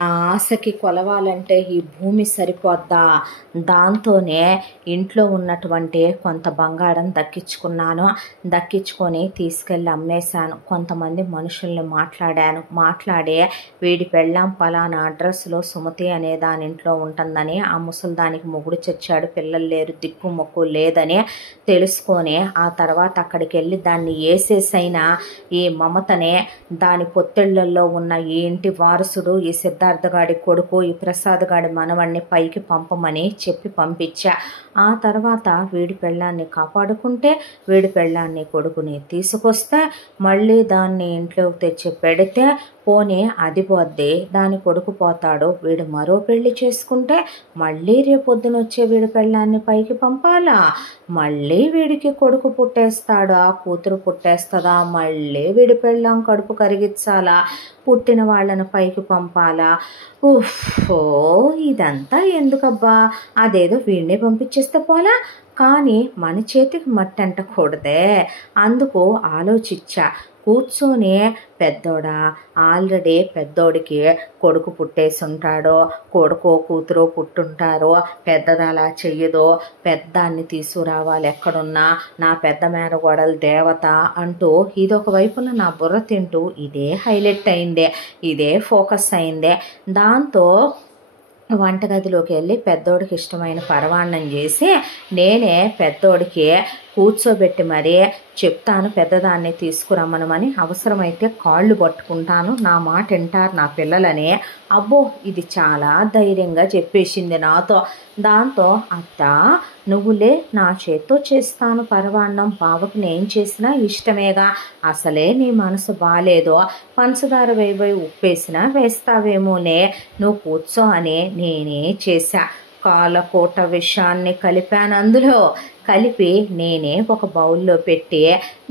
ఆశకి కొలవాలంటే ఈ భూమి సరిపోద్దా? దాంతోనే ఇంట్లో ఉన్నటువంటి కొంత బంగారం దక్కించుకొని తీసుకెళ్ళి అమ్మేశాను. కొంతమంది మనుషుల్ని మాట్లాడి వీడి పెళ్ళాం పలానా అడ్రస్లో సుమతి అనే దాని ఇంట్లో ఉంటుందని, ఆ ముసలిదానికి మొగుడు చచ్చాడు, పిల్లలు లేరు, దిక్కు మొక్కు లేదని తెలుసుకొని ఆ తర్వాత అక్కడికి వెళ్ళి దాన్ని వేసేసైనా ఈ మమతనే దాని పొత్తెళ్లలో ఉన్న ఈ ఇంటి వారసుడు, ఈ సిద్ధార్థగాడి కొడుకు, ఈ ప్రసాద్ గాడి మనవణ్ణి పైకి పంపమని చెప్పి పంపించా. ఆ తర్వాత వీడి పెళ్ళాన్ని కాపాడుకుంటే వీడి పెళ్ళాన్ని కొడుకుని తీసుకొస్తే మళ్ళీ దాన్ని ఇంట్లోకి తెచ్చి పెడితే పోనీ అది పోద్ది, దాని కొడుకు పోతాడు, వీడు మరో పెళ్లి చేసుకుంటే మళ్ళీ రేపొద్దున వచ్చే వీడి పెళ్ళాన్ని పైకి పంపాలా, మళ్ళీ వీడికి కొడుకు పుట్టేస్తాడా, కూతురు పుట్టేస్తుందా, మళ్ళీ వీడి పెళ్ళాం కడుపు కరిగించాలా, పుట్టిన వాళ్ళని పైకి పంపాలా. ఓహో, ఇదంతా ఎందుకబ్బా, అదేదో వీడినే పంపించేస్తే పోలా. కానీ మన చేతికి మట్టి అంటకూడదే. అందుకు ఆలోచించా. కూర్చొని పెద్దోడా, ఆల్రెడీ పెద్దోడికి కొడుకు పుట్టేసి ఉంటాడో, కొడుకో కూతురో పుట్టుంటారో, పెద్దది అలా చెయ్యదో, పెద్దాన్ని తీసుకురావాలి ఎక్కడున్నా, నా పెద్ద మేనగోడలు దేవత అంటూ ఇదొక వైపున నా బుర్ర తింటూ ఇదే హైలైట్ అయిందే, ఇదే ఫోకస్ అయిందే. దాంతో వంటగదిలోకి వెళ్ళి పెద్దోడికి ఇష్టమైన పరవాన్నం చేసి నేనే పెద్దోడికి కూర్చోబెట్టి మరీ చెప్తాను, పెద్దదాన్ని తీసుకురమ్మనమని, అవసరమైతే కాళ్ళు పట్టుకుంటాను, నా మాట వింటారు నా పిల్లలని. అబ్బో, ఇది చాలా ధైర్యంగా చెప్పేసింది నాతో. దాంతో అత్త నువ్వులే, నా చేత్తో చేస్తాను పరవాన్నం, బావకి నేను చేసినా ఇష్టమేగా, అసలే నీ మనసు బాగాలేదో, పంచదార వేయబోయి ఉప్పేసినా వేస్తావేమోనే, నువ్వు కూర్చో అని నేనే చేశా. కాలకోట విషాన్ని కలిపాను అందులో. కలిపి నేనే ఒక బౌల్లో పెట్టి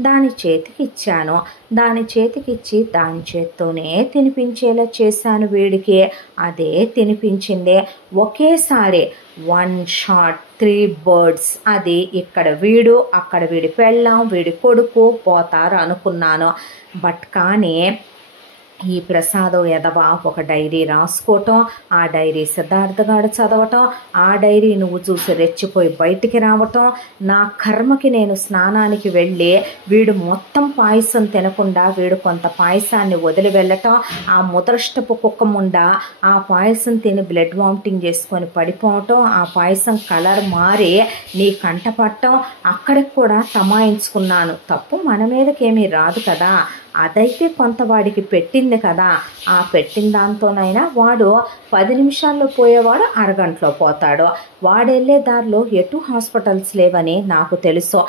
దాని చేతికి ఇచ్చాను. దాని చేతికిచ్చి దాని చేత్తోనే తినిపించేలా చేశాను వీడికి. అదే తినిపించింది. ఒకేసారి 1 షాట్ 3 బర్డ్స్. అది ఇక్కడ వీడు, అక్కడ వీడి పెళ్ళాం, వీడి కొడుకు పోతారు అనుకున్నాను. బట్ కానీ ఈ ప్రసాదం ఎదవ ఒక డైరీ రాసుకోవటం, ఆ డైరీ సిద్ధార్థ గారు చదవటం, ఆ డైరీ నువ్వు చూసి రెచ్చిపోయి బయటికి రావటం, నా కర్మకి నేను స్నానానికి వెళ్ళి వీడు మొత్తం పాయసం తినకుండా వీడు కొంత పాయసాన్ని వదిలి వెళ్ళటం, ఆ ముదృష్టపు కుక్క ముండ ఆ పాయసం తిని బ్లడ్ వామిటింగ్ చేసుకొని పడిపోవటం, ఆ పాయసం కలర్ మారి నీ కంట పట్టడం, అక్కడికి కూడా తమాయించుకున్నాను. తప్పు మన మీదకేమీ రాదు కదా, అదైతే కొంత వాడికి పెట్టింది కదా, ఆ పెట్టిన దాంతోనైనా వాడు 10 నిమిషాల్లో పోయేవాడు అరగంటలో పోతాడు. వాడెళ్ళే దారిలో ఎటు హాస్పిటల్స్ లేవని నాకు తెలుసు.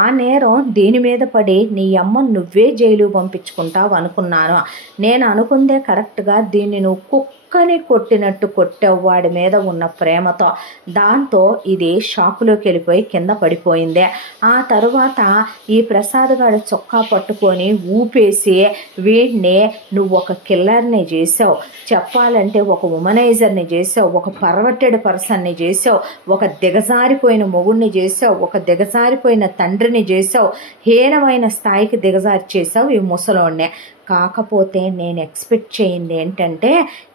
ఆ నేరం దీని మీద పడి నీ అమ్మ నువ్వే జైలు పంపించుకుంటావు అనుకున్నాను. నేను అనుకుందే కరెక్ట్గా దీన్ని నువ్వు కుక్కని కొట్టినట్టు కొట్టావు వాడి మీద ఉన్న ప్రేమతో. దాంతో ఇది షాకులోకి వెళ్ళిపోయి కింద పడిపోయింది. ఆ తరువాత ఈ ప్రసాద్ గారి చొక్కా పట్టుకొని ఊపేసి వీడిని నువ్వు ఒక కిల్లర్ని చేసావు, చెప్పాలంటే ఒక ఉమనైజర్ని చేసావు, ఒక పర్వర్టెడ్ పర్సన్ని చేసావు, ఒక దిగజారిపోయిన మొగుడిని చేసావు, ఒక దిగజారిపోయిన తండ్రిని చేసావు, హీనమైన స్థాయికి దిగజారి చేసావు ఈ ముసలోడిని. కాకపోతే నేను ఎక్స్పెక్ట్ చేయింది ఏంటంటే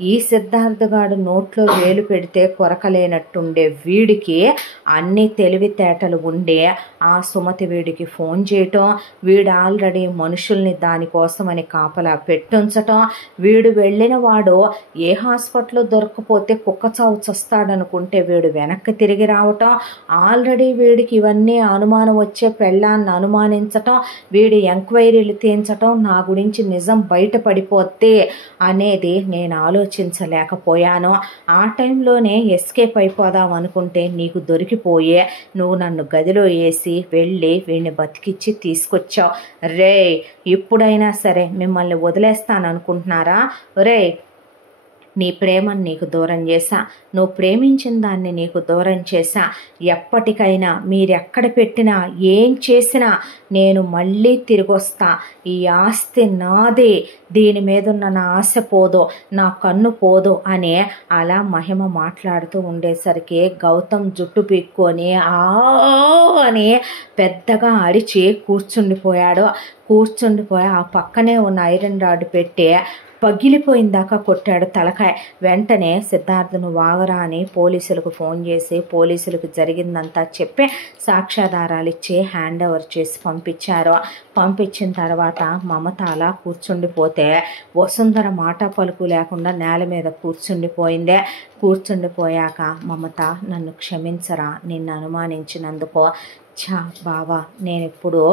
ఈ సిద్ధార్థ గారు నోట్లో వేలు పెడితే కొరకలేనట్టుండే వీడికి అన్ని తెలివితేటలు ఉండే ఆ సుమతి వీడికి ఫోన్ చేయటం, వీడు ఆల్రెడీ మనుషుల్ని దానికోసమని కాపలా పెట్టుంచటం, వీడు వెళ్ళిన వాడు ఏ హాస్పిటల్లో దొరకపోతే కుక్క చావు చస్తాడనుకుంటే వీడు వెనక్కి తిరిగి రావటం, ఆల్రెడీ వీడికి ఇవన్నీ అనుమానం వచ్చే పెళ్ళాన్ని అనుమానించటం, వీడి ఎంక్వైరీలు తీయించటం, నా గురించి నిజం బయటపడిపోతే అనేది నేను ఆలోచించలేకపోయాను. ఆ టైంలోనే ఎస్కేప్ అయిపోదాం అనుకుంటే నీకు దొరికిపోయే నువ్వు నన్ను గదిలో వేసి వెళ్ళి వీడిని బతికిచ్చి తీసుకొచ్చావు. రే ఇప్పుడైనా సరే మిమ్మల్ని వదిలేస్తాను అనుకుంటున్నారా? రే నీ ప్రేమను నీకు దూరం చేశా, నువ్వు ప్రేమించిన దాన్ని నీకు దూరం చేశా. ఎప్పటికైనా మీరెక్కడ పెట్టినా ఏం చేసినా నేను మళ్ళీ తిరిగి వస్తా. ఈ ఆస్తి నాదే, దీని మీద ఉన్న నా ఆశ పోదు, నా కన్ను పోదు అని అలా మహిమ మాట్లాడుతూ ఉండేసరికి గౌతమ్ జుట్టు పీక్కొని అని పెద్దగా అరిచి కూర్చుండిపోయాడు. కూర్చుండిపోయి ఆ పక్కనే ఉన్న ఐరన్ రాడ్ పెట్టి పగిలిపోయిందాకా కొట్టాడు తలకాయ. వెంటనే సిద్ధార్థను వాగరా అని పోలీసులకు ఫోన్ చేసి పోలీసులకు జరిగిందంతా చెప్పి సాక్ష్యాధారాలు ఇచ్చి హ్యాండ్ ఓవర్ చేసి పంపించారు. పంపించిన తర్వాత మమత అలా కూర్చుండిపోతే వసుంధర మాట పలుకు లేకుండా నేల మీద కూర్చుండిపోయిందే. కూర్చుండిపోయాక మమత నన్ను క్షమించరా నిన్ను అనుమానించినందుకు. బావా నేను ఇప్పుడు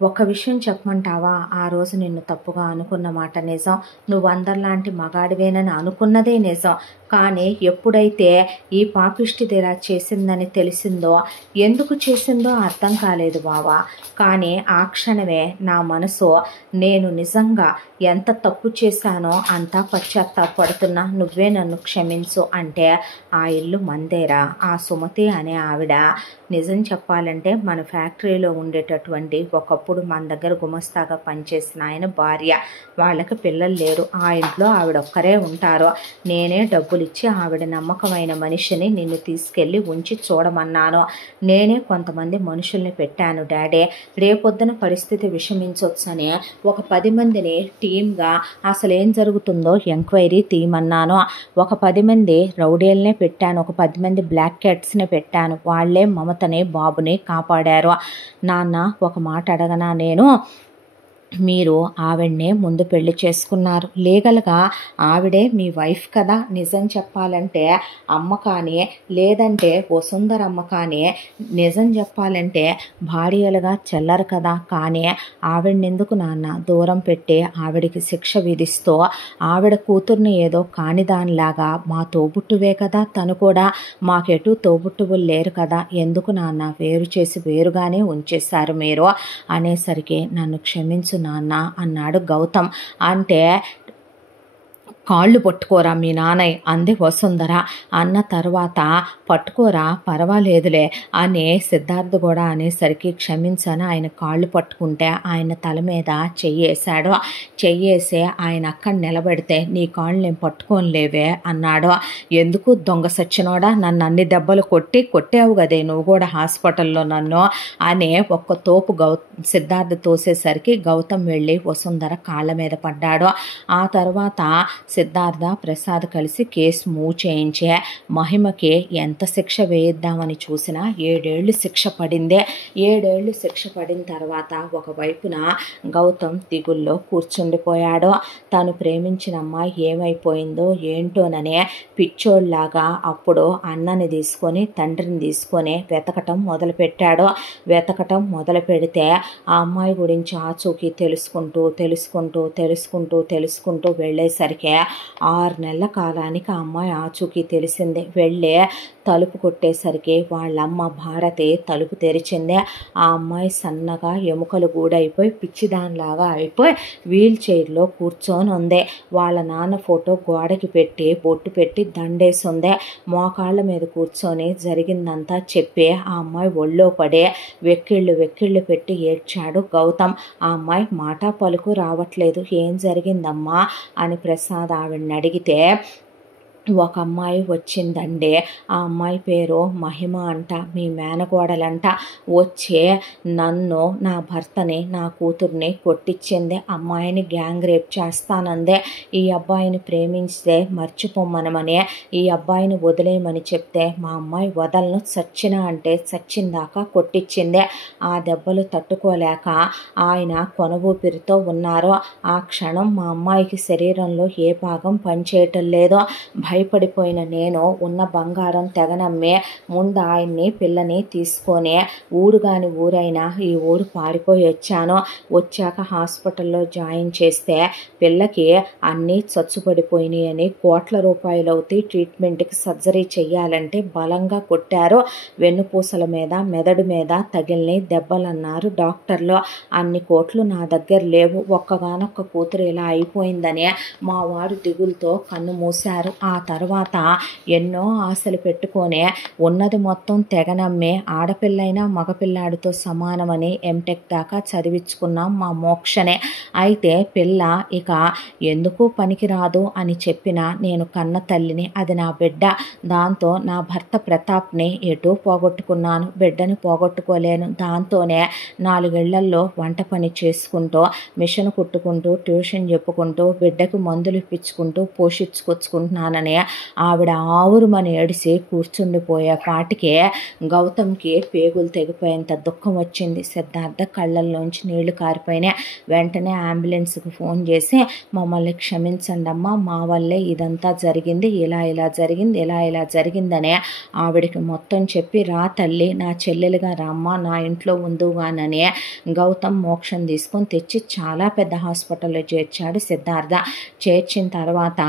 ఒక విషయం చెప్పమంటావా? ఆ రోజు నిన్ను తప్పుగా అనుకున్న మాట నిజం, నువ్వు అందరిలాంటి మగాడివేనని అనుకున్నదే నిజం. కానీ ఎప్పుడైతే ఈ పాపిష్టిది ఇలా చేసిందని తెలిసిందో, ఎందుకు చేసిందో అర్థం కాలేదు బావా. కానీ ఆ క్షణమే నా మనసు నేను నిజంగా ఎంత తప్పు చేశానో అంతా పశ్చాత్తాపడుతున్నా, నువ్వే నన్ను క్షమించు అంటే ఆ ఇల్లు మందేరా. ఆ సుమతి అనే ఆవిడ నిజం చెప్పాలంటే మన ఫ్యాక్టరీలో ఉండేటటువంటి ఒకప్పుడు మన దగ్గర గుమస్తాగా పనిచేసిన ఆయన భార్య. వాళ్ళకి పిల్లలు లేరు, ఆ ఇంట్లో ఆవిడ ఒక్కరే ఉంటారు. నేనే డబ్బులు ఇచ్చి ఆవిడ నమ్మకమైన మనిషిని నిన్ను తీసుకెళ్ళి ఉంచి చూడమన్నాను. నేనే కొంతమంది మనుషుల్ని పెట్టాను డాడీ. రేపొద్దున పరిస్థితి విషమించొచ్చని ఒక 10 మందిని టీమ్గా అసలు ఏం జరుగుతుందో ఎంక్వైరీ తీయమన్నాను. ఒక 10 మంది రౌడీలనే పెట్టాను, ఒక 10 మంది బ్లాక్ క్యాట్స్ని పెట్టాను. వాళ్ళే మమతని బాబుని కాపాడారు. నాన్న ఒక మాట అడగనా నేను? మీరు ఆవిడనే ముందు పెళ్లి చేసుకున్నారు, లీగల్గా ఆవిడే మీ వైఫ్ కదా. నిజం చెప్పాలంటే అమ్మ కానీ లేదంటే వసుంధర అమ్మ కానీ నిజం చెప్పాలంటే భార్యలుగా చెల్లరు కదా. కానీ ఆవిడనెందుకు నాన్న దూరం పెట్టి ఆవిడికి శిక్ష విధిస్తూ ఆవిడ కూతుర్ని ఏదో కానిదానిలాగా, మా తోబుట్టువే కదా తను కూడా, మాకెటు తోబుట్టువులు లేరు కదా, ఎందుకు నాన్న వేరు చేసి వేరుగానే ఉంచేశారు మీరు అనేసరికి నన్ను క్షమించు నాన్న అన్నాడు గౌతమ్. అంటే కాళ్ళు పట్టుకోరా మీ నాన్నయ్య అంది వసుంధర. అన్న తర్వాత పట్టుకోరా పర్వాలేదులే అని సిద్ధార్థ్ కూడా అనేసరికి క్షమించని ఆయన కాళ్ళు పట్టుకుంటే ఆయన తల మీద చెయ్యేశాడు. చెయ్యేసి ఆయన అక్కడ నిలబెడితే నీ కాళ్ళు నేను పట్టుకోనిలేవే అన్నాడు. ఎందుకు దొంగ సచ్చినోడా నన్ను అన్ని దెబ్బలు కొట్టావు కదే నువ్వు కూడా హాస్పిటల్లో నన్ను అని ఒక్క తోపు సిద్ధార్థ్ తోసేసరికి గౌతమ్ వెళ్ళి వసుంధర కాళ్ళ మీద పడ్డాడు. ఆ తర్వాత సిద్ధార్థ ప్రసాద్ కలిసి కేసు మూవ్ చేయించే మహిమకి ఎంత శిక్ష వేయిద్దామని చూసినా 7 ఏళ్ళు శిక్ష పడిందే. 7 ఏళ్ళు శిక్ష పడిన తర్వాత ఒకవైపున గౌతమ్ దిగుల్లో కూర్చుండిపోయాడు. తను ప్రేమించిన అమ్మాయి ఏమైపోయిందో ఏంటోననే పిచ్చోళ్లాగా అప్పుడు అన్నని తీసుకొని తండ్రిని తీసుకొని వెతకటం మొదలుపెట్టాడు. వెతకటం మొదలు పెడితే ఆ అమ్మాయి గురించి ఆచూకీ తెలుసుకుంటూ వెళ్ళేసరికి 6 నెలల కాలానికి ఆ అమ్మాయి ఆచూకీ తెలిసింది. వెళ్ళే తలుపు కొట్టేసరికి వాళ్ళమ్మ భారతి తలుపు తెరిచింది. ఆ అమ్మాయి సన్నగా ఎముకలు గూడైపోయి పిచ్చిదానిలాగా అయిపోయి వీల్ చైర్లో కూర్చొని ఉంది. వాళ్ళ నాన్న ఫోటో గోడకి పెట్టి బొట్టు పెట్టి దండేసి ఉంది. మోకాళ్ళ మీద కూర్చొని జరిగిందంతా చెప్పి ఆ అమ్మాయి ఒళ్ళో పడే వెక్కిళ్ళు పెట్టి ఏడ్చాడు గౌతమ్. ఆ అమ్మాయి మాట పలుకు రావట్లేదు. ఏం జరిగిందమ్మా అని ప్రసాద్ ఆవిడని అడిగితే ఒక అమ్మాయి వచ్చిందండి. ఆ అమ్మాయి పేరు మహిమ అంట, మీ మేనగోడలంట. వచ్చే నన్ను నా భర్తని నా కూతుర్ని కొట్టించింది. అమ్మాయిని గ్యాంగ్ రేప్ చేస్తానందే. ఈ అబ్బాయిని ప్రేమించితే మర్చిపోమ్మనమని ఈ అబ్బాయిని వదిలేయమని చెప్తే మా అమ్మాయి వదలను చచ్చినా అంటే చచ్చిందాకా కొట్టించిందే. ఆ దెబ్బలు తట్టుకోలేక ఆయన కొనవూపిరితో ఉన్నారు. ఆ క్షణం మా అమ్మాయికి శరీరంలో ఏ భాగం పనిచేయటం లేదో. భయపడిపోయిన నేను ఉన్న బంగారం తెగనమ్మే ముందు ఆయన్ని పిల్లని తీసుకొని ఊరుగాని ఊరైనా ఈ ఊరు పారిపోయి వచ్చాను. వచ్చాక హాస్పిటల్లో జాయిన్ చేస్తే పిల్లకి అన్నీ చచ్చుపడిపోయినాయి అని కోట్ల రూపాయలు అవుతాయి. ట్రీట్మెంట్కి సర్జరీ చెయ్యాలంటే బలంగా కొట్టారు. వెన్నుపూసల మీద మెదడు మీద తగిలిన దెబ్బలన్నారు డాక్టర్లు. అన్ని కోట్లు నా దగ్గర లేవు. ఒక్కగానొక్క కూతురు ఇలా అయిపోయిందని మా వారు దిగులతో కన్ను మూశారు. ఆ తర్వాత ఎన్నో ఆశలు పెట్టుకొని ఉన్నది మొత్తం తెగనమ్మే ఆడపిల్లైనా మగపిల్లాడితో సమానమని ఎంటెక్ దాకా చదివించుకున్నాం మా మోక్షనే. అయితే పిల్ల ఇక ఎందుకు పనికిరాదు అని చెప్పిన నేను కన్న తల్లిని, అది నా బిడ్డ. దాంతో నా భర్త ప్రతాప్ని ఎటూ పోగొట్టుకున్నాను, బిడ్డని పోగొట్టుకోలేను. దాంతోనే 4 ఏళ్లలో వంట పని చేసుకుంటూ మిషన్ కుట్టుకుంటూ ట్యూషన్ చెప్పుకుంటూ బిడ్డకు మందులు ఇప్పించుకుంటూ పోషించుకొచ్చుకుంటున్నానని ఆవిడ ఆవురుమని ఏడిసి కూర్చుండిపోయే పాటికే గౌతమ్కి పేగులు తెగిపోయేంత దుఃఖం వచ్చింది. సిద్ధార్థ కళ్ళల్లోంచి నీళ్లు కారిపోయినాయి. వెంటనే అంబులెన్స్కి ఫోన్ చేసి మమ్మల్ని క్షమించండి అమ్మా, మా వల్లే ఇదంతా జరిగింది, ఇలా జరిగిందనే ఆవిడకి మొత్తం చెప్పి రా తల్లి నా చెల్లెలుగా రామ్మ నా ఇంట్లో ఉందుగానని గౌతమ్ మోక్షం తీసుకొని తెచ్చి చాలా పెద్ద హాస్పిటల్లో చేర్చాడు సిద్ధార్థ. చేర్చిన తర్వాత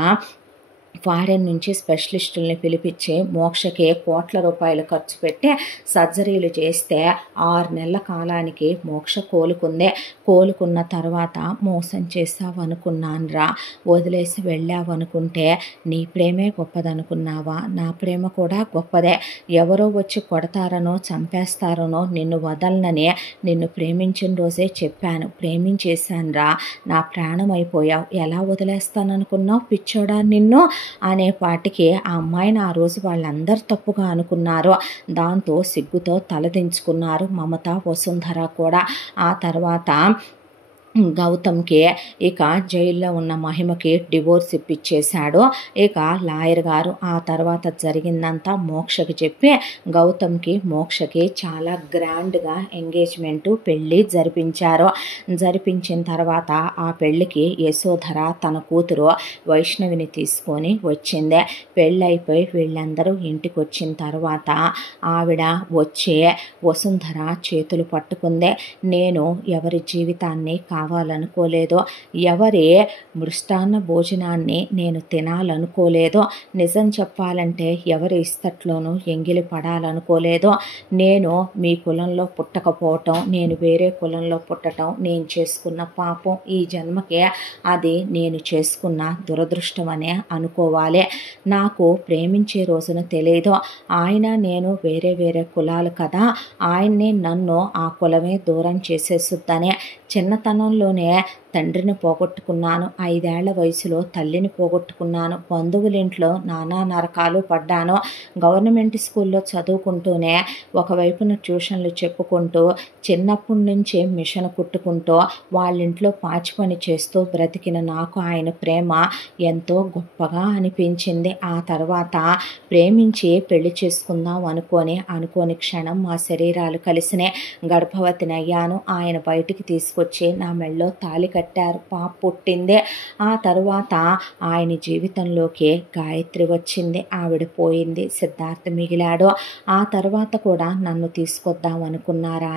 ఫారెన్ నుంచి స్పెషలిస్టుల్ని పిలిపించి మోక్షకి కోట్ల రూపాయలు ఖర్చు పెట్టి సర్జరీలు చేస్తే 6 నెలల కాలానికి మోక్ష కోలుకుందే. కోలుకున్న తర్వాత మోసం చేస్తావనుకున్నాను రా, వదిలేసి వెళ్ళావనుకుంటే నీ ప్రేమే గొప్పదనుకున్నావా? నా ప్రేమ కూడా గొప్పదే. ఎవరో వచ్చి కొడతారనో చంపేస్తారనో నిన్ను వదలనని నిన్ను ప్రేమించిన రోజే చెప్పాను. ప్రేమించేశాను రా, నా ప్రాణం అయిపోయావు. ఎలా వదిలేస్తాననుకున్నావు పిచ్చోడా నిన్ను అనేపాటికి ఆ అమ్మాయిని ఆ రోజు వాళ్ళందరూ తప్పుగా అనుకున్నారు. దాంతో సిగ్గుతో తలదించుకున్నారు మమత, వసుంధర కూడా. ఆ తర్వాత గౌతమ్కి ఇక జైల్లో ఉన్న మహిమకి డివోర్స్ ఇప్పించేశాడు ఇక లాయర్ గారు. ఆ తర్వాత జరిగిందంతా మోక్షకి చెప్పి గౌతమ్కి మోక్షకి చాలా గ్రాండ్గా ఎంగేజ్మెంటు పెళ్ళి జరిపించారు. జరిపించిన తర్వాత ఆ పెళ్ళికి యశోధర తన కూతురు వైష్ణవిని తీసుకొని వచ్చింది. పెళ్ళైపోయి వీళ్ళందరూ ఇంటికి వచ్చిన తర్వాత ఆవిడ వచ్చి వసుంధర చేతులు పట్టుకుంది. నేను ఎవరి జీవితాన్ని రావాలనుకోలేదో, ఎవరి మృష్టాన్న భోజనాన్ని నేను తినాలనుకోలేదో, నిజం చెప్పాలంటే ఎవరి ఇస్తట్లోనూ ఎంగిలి పడాలనుకోలేదో, నేను మీ కులంలో పుట్టకపోవటం, నేను వేరే కులంలో పుట్టడం నేను చేసుకున్న పాపం, ఈ జన్మకే అది నేను చేసుకున్న దురదృష్టం అనే అనుకోవాలి. నాకు ప్రేమించే రోజున తెలియదు, ఆయన నేను వేరే వేరే కులాలు కదా, ఆయన్ని నన్ను ఆ కులమే దూరం చేసేసుద్దనే. చిన్నతనంలోనే తండ్రిని పోగొట్టుకున్నాను, 5 ఏళ్ల వయసులో తల్లిని పోగొట్టుకున్నాను, బంధువులింట్లో నానా నరకాలు పడ్డాను. గవర్నమెంట్ స్కూల్లో చదువుకుంటూనే ఒకవైపున ట్యూషన్లు చెప్పుకుంటూ, చిన్నప్పటి నుంచి మిషన్ కుట్టుకుంటూ, వాళ్ళింట్లో పాచి పని చేస్తూ బ్రతికిన నాకు ఆయన ప్రేమ ఎంతో గొప్పగా అనిపించింది. ఆ తర్వాత ప్రేమించి పెళ్లి చేసుకుందాం అనుకోని క్షణం మా శరీరాలు కలిసినే. గర్భవతినయ్యాను. ఆయన బయటికి తీసుకొచ్చి నా మెళ్ళో తాళి కట్టారు. పాప పుట్టిందే. ఆ తరువాత ఆయన జీవితంలోకి గాయత్రి వచ్చింది. ఆవిడ పోయింది, సిద్ధార్థ మిగిలాడు. ఆ తర్వాత కూడా నన్ను తీసుకొద్దాం అనుకున్నారు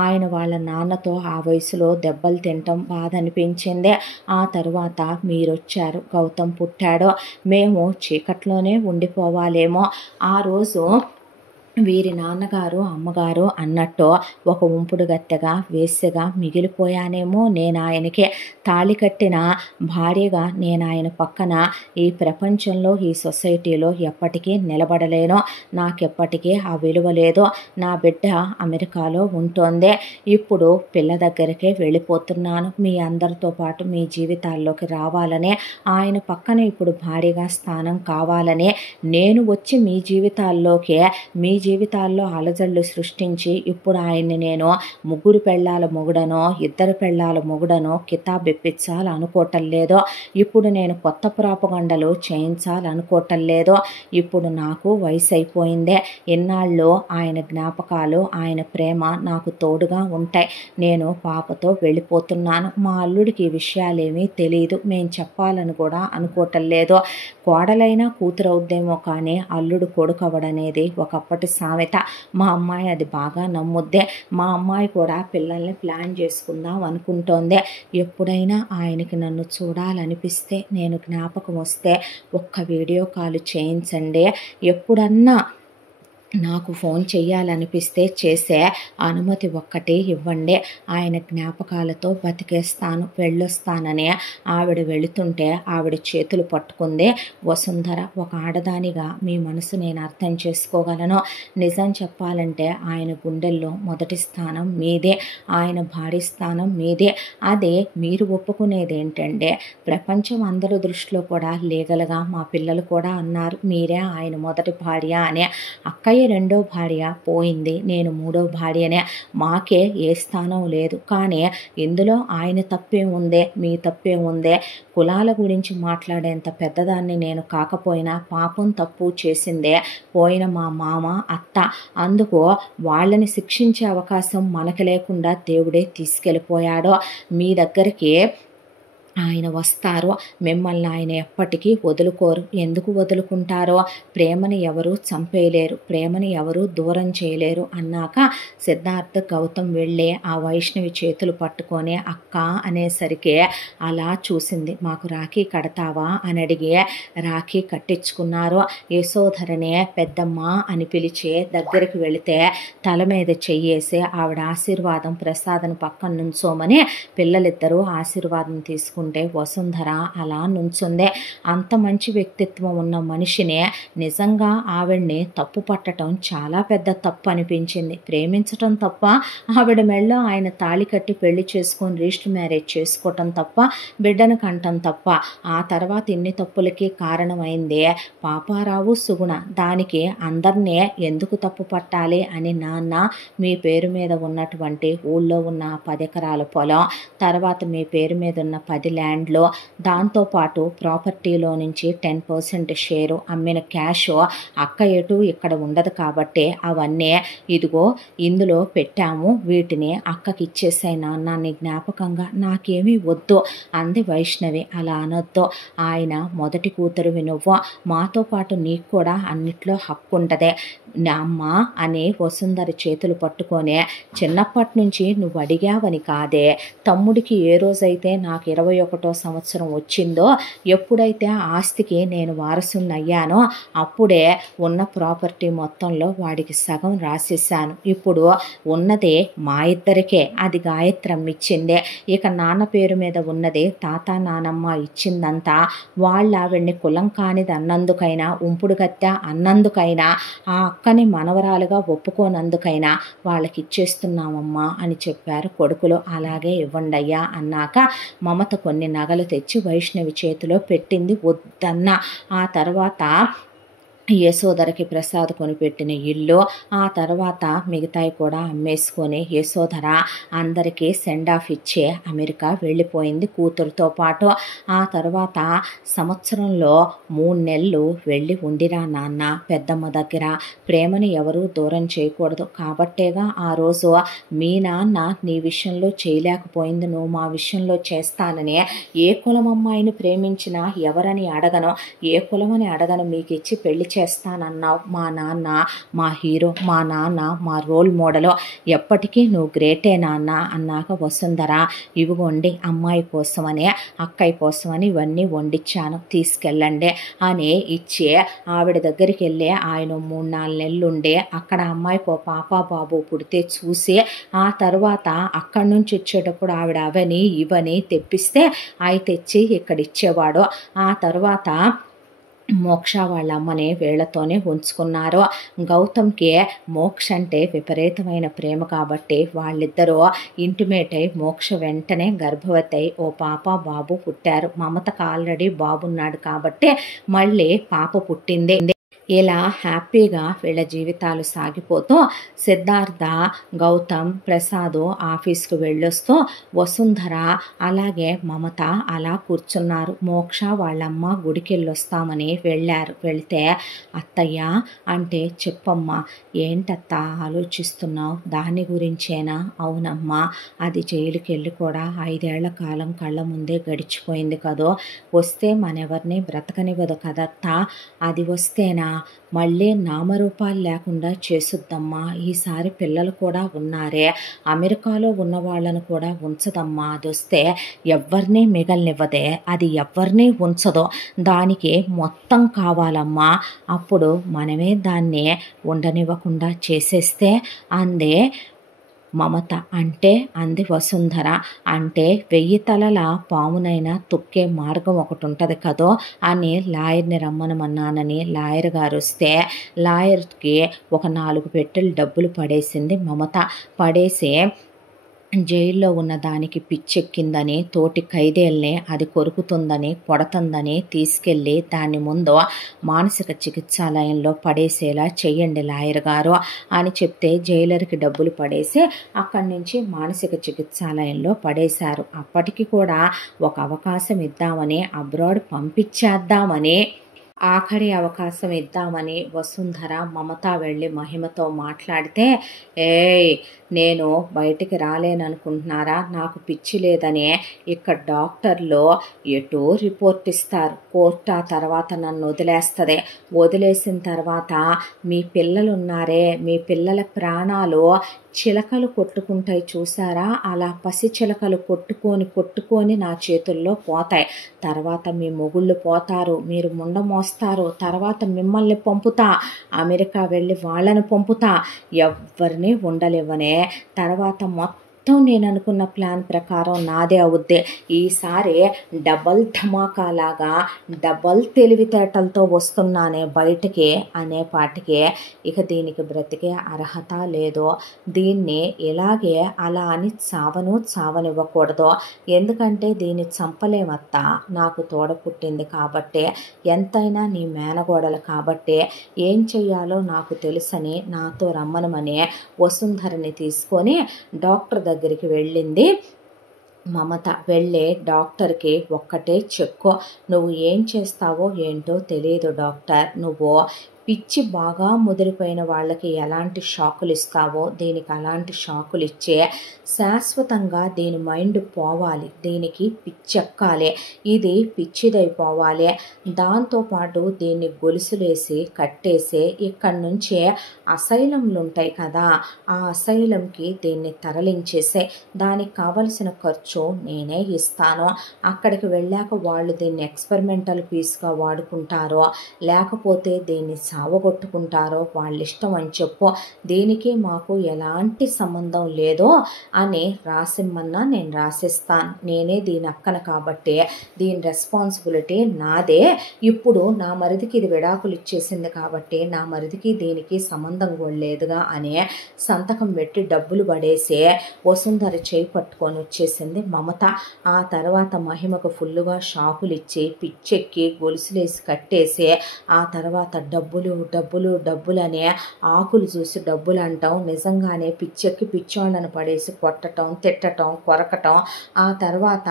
ఆయన వాళ్ళ నాన్నతో ఆ వయసులో దెబ్బలు తినటం బాధ అనిపించింది. ఆ తరువాత మీరొచ్చారు, గౌతమ్ పుట్టాడు. మేము చీకట్లోనే ఉండిపోవాలేమో. ఆ రోజు వీరి నాన్నగారు అమ్మగారు అన్నట్టు ఒక ఉంపుడు గత్తెగా వేశ్యగా మిగిలిపోయానేమో. నేను ఆయనకి తాళి కట్టిన భార్యగా నేను ఆయన పక్కన ఈ ప్రపంచంలో ఈ సొసైటీలో ఎప్పటికీ నిలబడలేను. నాకెప్పటికీ ఆ విలువ లేదు. నా బిడ్డ అమెరికాలో ఉంటోంది. ఇప్పుడు పిల్ల దగ్గరికే వెళ్ళిపోతున్నాను. మీ అందరితో పాటు మీ జీవితాల్లోకి రావాలనే, ఆయన పక్కన ఇప్పుడు భార్యగా స్థానం కావాలనే నేను వచ్చి మీ జీవితాల్లో అలజడులు సృష్టించి ఇప్పుడు ఆయన్ని నేను 3 పెళ్ళాల మొగుడనో 2 పెళ్ళాల మొగుడనో కితాబ్ ఇప్పించాలనుకోవటం లేదో. ఇప్పుడు నేను కొత్త ప్రాపగండలు చేయించాలనుకోవటం లేదో. ఇప్పుడు నాకు వయసు అయిపోయిందే. ఇన్నాళ్ళు ఆయన జ్ఞాపకాలు, ఆయన ప్రేమ నాకు తోడుగా ఉంటాయి. నేను పాపతో వెళ్ళిపోతున్నాను. మా అల్లుడికి ఈ విషయాలేమీ తెలియదు. మేము చెప్పాలని కూడా అనుకోవటం లేదు. కోడలైనా కూతురవుద్దేమో కానీ అల్లుడు కొడుకు అవడనేది ఒకప్పటి సామెత. మా అమ్మాయి అది బాగా నమ్ముద్దే. మా అమ్మాయి కూడా పిల్లల్ని ప్లాన్ చేసుకుందాం అనుకుంటోంది. ఎప్పుడైనా ఆయనకి నన్ను చూడాలనిపిస్తే, నేను జ్ఞాపకం వస్తే ఒక్క వీడియో కాల్ చేయించండి. ఎప్పుడన్నా నాకు ఫోన్ చేయాలనిపిస్తే చేసే అనుమతి ఒక్కటి ఇవ్వండి. ఆయన జ్ఞాపకాలతో బతికేస్తాను, వెళ్ళొస్తానని ఆవిడ వెళుతుంటే ఆవిడ చేతులు పట్టుకుంది. వసుంధర, ఒక ఆడదానిగా మీ మనసు నేను అర్థం చేసుకోగలను. నిజం చెప్పాలంటే ఆయన గుండెల్లో మొదటి స్థానం మీదే, ఆయన భారీ స్థానం మీదే. అదే మీరు ఒప్పుకునేది ఏంటంటే, ప్రపంచం అందరి దృష్టిలో కూడా లీగల్గా మా పిల్లలు కూడా అన్నారు మీరే ఆయన మొదటి భార్య అని. అక్కయ్య రెండో భార్య పోయింది, నేను మూడో భార్యనే. మాకే ఏ స్థానం లేదు. కానీ ఇందులో ఆయన తప్పే ఉందే, మీ తప్పే ఉందే. కులాల గురించి మాట్లాడేంత పెద్దదాన్ని నేను కాకపోయినా పాపం తప్పు చేసిందే పోయిన మా మామ అత్త. అందుకు వాళ్ళని శిక్షించే అవకాశం మనకు లేకుండా దేవుడే తీసుకెళ్ళిపోయాడో. మీ దగ్గరికి ఆయన వస్తారు, మిమ్మల్ని ఆయన ఎప్పటికీ వదులుకోరు. ఎందుకు వదులుకుంటారో, ప్రేమని ఎవరు చంపేయలేరు, ప్రేమని ఎవరు దూరం చేయలేరు అన్నాక సిద్ధార్థ గౌతమ్ వెళ్ళి ఆ వైష్ణవి చేతులు పట్టుకొని అక్క అనేసరికి అలా చూసింది. మాకు రాఖీ కడతావా అని అడిగి రాఖీ కట్టించుకున్నారు. యశోధరనే పెద్దమ్మ అని పిలిచి దగ్గరికి వెళితే తల మీద చెయ్యేసి ఆవిడ ఆశీర్వాదం ప్రసాదం పక్కన నుంచోమని పిల్లలిద్దరూ ఆశీర్వాదం తీసుకుంటే వసుంధర అలా నుంచుందే. అంత మంచి వ్యక్తిత్వం ఉన్న మనిషిని నిజంగా ఆవిడ్ని తప్పు పట్టడం చాలా పెద్ద తప్పు అనిపించింది. ప్రేమించటం తప్ప, ఆవిడ మెళ్ళో ఆయన తాళి కట్టి పెళ్లి చేసుకొని రిజిస్టర్ మ్యారేజ్ చేసుకోవటం తప్ప, బిడ్డను కంటం తప్ప. ఆ తర్వాత ఇన్ని తప్పులకి కారణమైందే పాపారావు సుగుణ. దానికి అందరినీ ఎందుకు తప్పు పట్టాలి అని నాన్న మీ పేరు మీద ఉన్నటువంటి ఊళ్ళో ఉన్న 10 ఎకరాల పొలం, తర్వాత మీ పేరు మీద ఉన్న 10 కొద్ది ల్యాండ్లో, దాంతోపాటు ప్రాపర్టీలో నుంచి 10% షేరు, అమ్మిన క్యాష్ అక్క ఎటు ఇక్కడ ఉండదు కాబట్టి అవన్నీ ఇదిగో ఇందులో పెట్టాము, వీటిని అక్కకి ఇచ్చేసాయి నాన్న నీ జ్ఞాపకంగా, నాకేమీ వద్దు అంది వైష్ణవి. అలా అనొద్దు, ఆయన మొదటి కూతురువి నువ్వు, మాతో పాటు నీకు కూడా అన్నిట్లో హక్కు ఉంటదే నా అమ్మ అని వసుంధర చేతులు పట్టుకొని, చిన్నప్పటి నుంచి నువ్వు అడిగావని కాదే, తమ్ముడికి ఏ రోజైతే నాకు 21వ సంవత్సరం వచ్చిందో, ఎప్పుడైతే ఆస్తికి నేను వారసున్నయ్యానో అప్పుడే ఉన్న ప్రాపర్టీ మొత్తంలో వాడికి సగం రాసేసాను. ఇప్పుడు ఉన్నదే మా ఇద్దరికే, అది గాయత్రమ్మ ఇచ్చిందే. ఇక నాన్న పేరు మీద ఉన్నది తాత నానమ్మ ఇచ్చిందంతా వాళ్ళ ఆవిడ్ని కులం కానిది అన్నందుకైనా, ఉంపుడు గత్తె అన్నందుకైనా, ఆ అక్కని మనవరాలుగా ఒప్పుకోనందుకైనా వాళ్ళకి ఇచ్చేస్తున్నామమ్మా అని చెప్పారు కొడుకులు. అలాగే ఇవ్వండయ్యా అన్నాక మమత కొన్ని నగలు తెచ్చి వైష్ణవి చేతిలో పెట్టింది. వద్దన్న ఆ తర్వాత యశోధరకి ప్రసాద్ కొనిపెట్టిన ఇల్లు, ఆ తర్వాత మిగతాయి కూడా అమ్మేసుకొని యశోధర అందరికీ సెండ్ ఆఫ్ ఇచ్చే అమెరికా వెళ్ళిపోయింది కూతురుతో పాటు. ఆ తర్వాత సంవత్సరంలో 3 నెలలు వెళ్ళి ఉండిరా నాన్న పెద్దమ్మ దగ్గర, ప్రేమని ఎవరూ దూరం చేయకూడదు కాబట్టేగా ఆ రోజు మీ నాన్న నీ విషయంలో చేయలేకపోయింది, నువ్వు మా విషయంలో చేస్తానని. ఏ కులం అమ్మాయిని ప్రేమించినా ఎవరని అడగను, ఏ కులమని అడగను, మీకు ఇచ్చి పెళ్లి చేస్తానన్నావు. మా నాన్న మా హీరో, మా నాన్న మా రోల్ మోడల్, ఎప్పటికీ నువ్వు గ్రేటే నాన్న అన్నాక వసుంధర ఇవిగోండి అమ్మాయి కోసమని అక్కయ్య కోసమని ఇవన్నీ వండించాను తీసుకెళ్ళండి అని ఇచ్చి ఆవిడ దగ్గరికి వెళ్ళి ఆయన 3-4 నెలలు ఉండే అక్కడ అమ్మాయికి పాప బాబు పుడితే చూసి, ఆ తర్వాత అక్కడి నుంచి వచ్చేటప్పుడు ఆవిడ అవని ఇవని తెప్పిస్తే అవి తెచ్చి ఇక్కడ ఇచ్చేవాడు. ఆ తర్వాత మోక్ష వాళ్ళ అమ్మని వీళ్లతోనే ఉంచుకున్నారు. గౌతమ్కి మోక్ష అంటే విపరీతమైన ప్రేమ కాబట్టి వాళ్ళిద్దరూ ఇంటిమేట్ అయి మోక్ష వెంటనే గర్భవతి అయి ఓ పాప బాబు పుట్టారు. మమతకు ఆల్రెడీ బాబున్నాడు కాబట్టి మళ్ళీ పాప పుట్టింది. ఇలా హ్యాపీగా వీళ్ళ జీవితాలు సాగిపోతూ సిద్ధార్థ, గౌతమ్, ప్రసాద్ ఆఫీస్కు వెళ్ళొస్తూ వసుంధర అలాగే మమత అలా కూర్చున్నారు. మోక్ష వాళ్ళమ్మ గుడికి వెళ్ళొస్తామని వెళ్ళారు. వెళితే అత్తయ్య అంటే చెప్పమ్మా, ఏంటత్త ఆలోచిస్తున్నావు, దాని గురించేనా? అవునమ్మా, అది జైలుకి వెళ్ళి కూడా 5 ఏళ్ల కాలం కళ్ళ ముందే గడిచిపోయింది కదో, వస్తే మనెవరిని బ్రతకనివ్వదు కదత్త, అది వస్తేనా మళ్ళీ నామరూపాలు లేకుండా చేసుద్దమ్మా. ఈసారి పిల్లలు కూడా ఉన్నారే, అమెరికాలో ఉన్న వాళ్ళను కూడా ఉంచదమ్మా, అది వస్తే ఎవరినీ మిగలనివ్వదే, అది ఎవరినీ ఉంచదో, దానికి మొత్తం కావాలమ్మా, అప్పుడు మనమే దాన్ని ఉండనివ్వకుండా చేసేస్తే అందే మమత. అంటే అంది వసుంధర. అంటే 1000 తలల పామునైనా తొక్కే మార్గం ఒకటి ఉంటుంది కదో అని లాయర్ని రమ్మనమన్నానని లాయర్ గారు వస్తే లాయర్కి ఒక 4 పెట్టెలు డబ్బులు పడేసింది మమత. పడేసి జైల్లో ఉన్న దానికి పిచ్చెక్కిందని, తోటి ఖైదీల్ని అది కొరుకుతుందని, కొడుతుందని తీసుకెళ్ళి దాన్ని ముందు మానసిక చికిత్సాలయంలో పడేసేలా చెయ్యండి లాయర్ గారు అని చెప్తే జైలర్కి డబ్బులు పడేసి అక్కడి నుంచి మానసిక చికిత్సాలయంలో పడేశారు. అప్పటికి కూడా ఒక అవకాశం ఇద్దామని, అబ్రాడ్ పంపించేద్దామని, ఆఖరి అవకాశం ఇద్దామని వసుంధర మమత వెళ్ళి మహిమతో మాట్లాడితే, ఏయ్ నేను బయటికి రాలేననుకుంటున్నారా, నాకు పిచ్చి లేదని ఇక్కడ డాక్టర్లు ఎటో రిపోర్ట్ ఇస్తారు, కోర్టు ఆ తర్వాత నన్ను వదిలేస్తుంది, వదిలేసిన తర్వాత మీ పిల్లలు ఉన్నారే, మీ పిల్లల ప్రాణాలు చిలకలు కొట్టుకుంటాయి చూసారా, అలా పసి చిలకలు కొట్టుకొని నా చేతుల్లో పోతాయి, తర్వాత మీ మొగుళ్ళు పోతారు, మీరు ముండ మోస్తారు, తర్వాత మిమ్మల్ని పంపుతా, అమెరికా వెళ్ళి వాళ్ళని పంపుతా, ఎవరిని ఉండలేవనే, తర్వాత మొత్తం నేను అనుకున్న ప్లాన్ ప్రకారం నాదే అవుద్ది, ఈసారి డబల్ ధమాకాలాగా డబల్ తెలివితేటలతో వస్తున్నానే బయటికి అనేపాటికి ఇక దీనికి బ్రతికే అర్హత లేదు, దీన్ని ఇలాగే అలా అని చావనివ్వకూడదు, ఎందుకంటే దీన్ని చంపలేమత్తా, నాకు తోడ పుట్టింది కాబట్టి, ఎంతైనా నీ మేనగోడలు కాబట్టి ఏం చెయ్యాలో నాకు తెలుసని నాతో రమ్మనమని వసుంధరని తీసుకొని డాక్టర్ దగ్గరికి వెళ్ళింది మమత వెళ్ళే డాక్టర్కి ఒక్కటే చెక్కు, నువ్వు ఏం చేస్తావో ఏంటో తెలియదు డాక్టర్, నువ్వు పిచ్చి బాగా ముదిరిపోయిన వాళ్ళకి ఎలాంటి షాకులు ఇస్తావో దీనికి అలాంటి షాకులు ఇచ్చే శాశ్వతంగా దీని మైండ్ పోవాలి, దీనికి పిచ్చెక్కాలి, ఇది పిచ్చిదైపోవాలి, దాంతోపాటు దీన్ని గొలుసులేసి కట్టేసి ఇక్కడి నుంచే అసైలంలు ఉంటాయి కదా ఆ అసైలంకి దీన్ని తరలించేసే, దానికి కావలసిన ఖర్చు నేనే ఇస్తాను, అక్కడికి వెళ్ళాక వాళ్ళు దీన్ని ఎక్స్పెరిమెంటల్ పీస్గా వాడుకుంటారో లేకపోతే దీన్ని సావగొట్టుకుంటారో వాళ్ళ ఇష్టం అని చెప్పు, దీనికి మాకు ఎలాంటి సంబంధం లేదో అని రాసిమ్మన్నా నేను రాసిస్తాను, నేనే దీని అక్కన కాబట్టి దీని రెస్పాన్సిబిలిటీ నాదే, ఇప్పుడు నా మరిదికి ఇది విడాకులు ఇచ్చేసింది కాబట్టి నా మరిదికి దీనికి సంబంధం కూడా లేదుగా అనే సంతకం పెట్టి డబ్బులు పడేసి వసుంధర చేయి పట్టుకొని వచ్చేసింది మమత. ఆ తర్వాత మహిమకు ఫుల్లుగా షాకులు ఇచ్చి పిచ్చెక్కి గొలుసులేసి కట్టేసి ఆ తర్వాత డబ్బులు డబ్బులు డబ్బులు అనే ఆకులు చూసి డబ్బులు అంటాం, నిజంగానే పిచ్చెక్కి పిచ్చోళ్ళను పడేసి కొట్టటం తిట్టటం కొరకటం, ఆ తర్వాత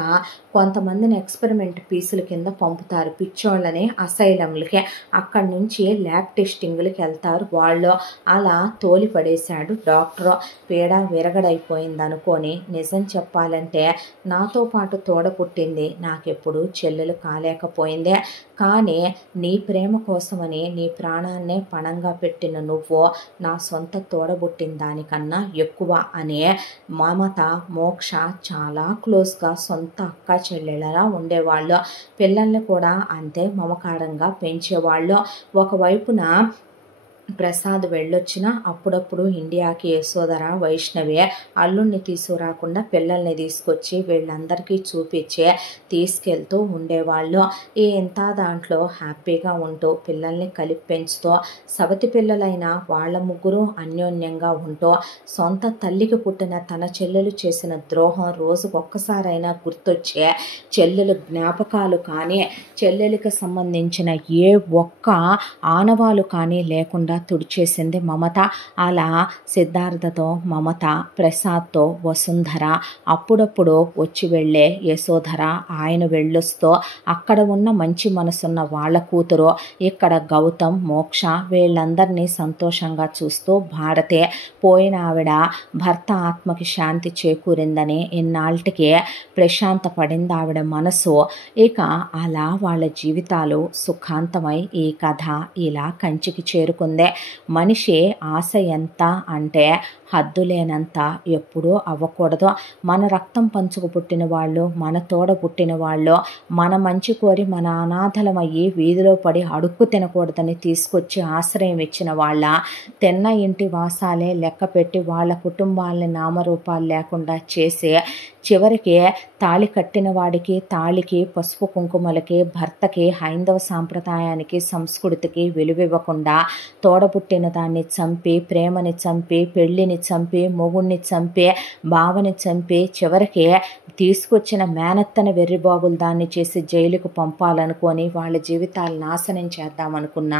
కొంతమందిని ఎక్స్పెరిమెంట్ పీసుల కింద పంపుతారు పిచ్చోళ్ళని అసైలంలకి, అక్కడి నుంచి ల్యాబ్ టెస్టింగ్లకి వెళ్తారు వాళ్ళు, అలా తోలి పడేశాడు డాక్టర్. పీడ విరగడైపోయింది అనుకొని నిజం చెప్పాలంటే నాతో పాటు తోడ పుట్టింది నాకెప్పుడు చెల్లెలు కాలేకపోయిందే, కానీ నీ ప్రేమ కోసమని నీ ప్రాణాన్నే పణంగా పెట్టిన నువ్వు నా సొంత తోడబుట్టిన దానికన్నా ఎక్కువ అనే మమత మోక్ష చాలా క్లోజ్గా సొంత అక్క చెల్లెళ్ళలా ఉండేవాళ్ళు, పిల్లల్ని కూడా అంతే మమకారంగా పెంచేవాళ్ళు. ఒకవైపున ప్రసాద్ వెళ్ళొచ్చినా అప్పుడప్పుడు ఇండియాకి యశోధర వైష్ణవి అల్లుణ్ణి తీసుకురాకుండా పిల్లల్ని తీసుకొచ్చి వీళ్ళందరికీ చూపించి తీసుకెళ్తూ ఉండేవాళ్ళు. ఇంత దాంట్లో హ్యాపీగా ఉంటూ పిల్లల్ని కలిపి పెంచుతూ సవతి పిల్లలైన వాళ్ళ ముగ్గురు అన్యోన్యంగా ఉంటూ సొంత తల్లికి పుట్టిన తన చెల్లెలు చేసిన ద్రోహం రోజుకు ఒక్కసారైనా గుర్తొచ్చే చెల్లెలు జ్ఞాపకాలు కానీ చెల్లెలికి సంబంధించిన ఏ ఒక్క ఆనవాలు కానీ లేకుండా తుడిచేసింది మమత. అలా సిద్ధార్థతో మమత, ప్రసాద్తో వసుంధర, అప్పుడప్పుడు వచ్చి వెళ్ళే యశోధర, ఆయన వెళ్ళొస్తూ అక్కడ ఉన్న మంచి మనసున్న వాళ్ళ కూతురు, ఇక్కడ గౌతమ్ మోక్ష వీళ్ళందరినీ సంతోషంగా చూస్తూ భారతే పోయిన ఆవిడ భర్త ఆత్మకి శాంతి చేకూరిందని ఇన్నాళ్ళకి ప్రశాంత పడింది ఆవిడ మనసు. ఇక అలా వాళ్ళ జీవితాలు సుఖాంతమై ఈ కథ ఇలా కంచికి చేరుకుందే. మనిషి ఆశ ఎంత అంటే హద్దులేనంత ఎప్పుడూ అవ్వకూడదు. మన రక్తం పంచుకు పుట్టిన వాళ్ళు, మన తోడ పుట్టిన వాళ్ళు మన మంచి కోరి మన అనాథలమయ్యి వీధిలో పడి అడుక్కు తినకూడదని తీసుకొచ్చి ఆశ్రయం ఇచ్చిన వాళ్ళ తిన్న ఇంటి వాసాలే లెక్క పెట్టి వాళ్ళ కుటుంబాలని నామరూపాలు లేకుండా చేసి చివరికి తాళి కట్టిన వాడికి తాళికి పసుపు కుంకుమలకి భర్తకి హైందవ సాంప్రదాయానికి సంస్కృతికి విలువివ్వకుండా తోడబుట్టిన దాన్ని చంపి ప్రేమని చంపి పెళ్ళిని చంపి మొగుణ్ణి చంపి బావని చంపి చివరికి తీసుకొచ్చిన మేనత్తన వెర్రిబాబులు దాన్ని చేసి జైలుకు పంపాలనుకొని వాళ్ళ జీవితాలు నాశనం చేద్దామనుకున్న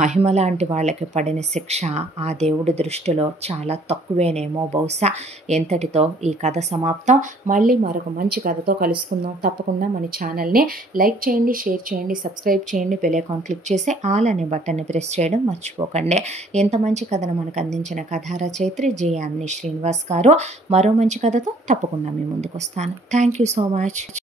మహిమ లాంటి వాళ్ళకి పడిన శిక్ష ఆ దేవుడి దృష్టిలో చాలా తక్కువేనేమో బహుశా. ఎంతటితో ఈ కథ సమాప్తం. మళ్ళీ మరొక మంచి కథతో కలుసుకుందాం. తప్పకుండా మన ఛానల్ని లైక్ చేయండి, షేర్ చేయండి, సబ్స్క్రైబ్ చేయండి, బెల్ ఐకాన్ క్లిక్ చేసి ఆల్ అనే బటన్ని ప్రెస్ చేయడం మర్చిపోకండి. ఎంత మంచి కథను మనకు అందించిన కథా రచయిత్రి జే యామిని శ్రీనివాస్ గారు మరో మంచి కథతో తప్పకుండా మీ ముందుకు వస్తాను. Thank you so much.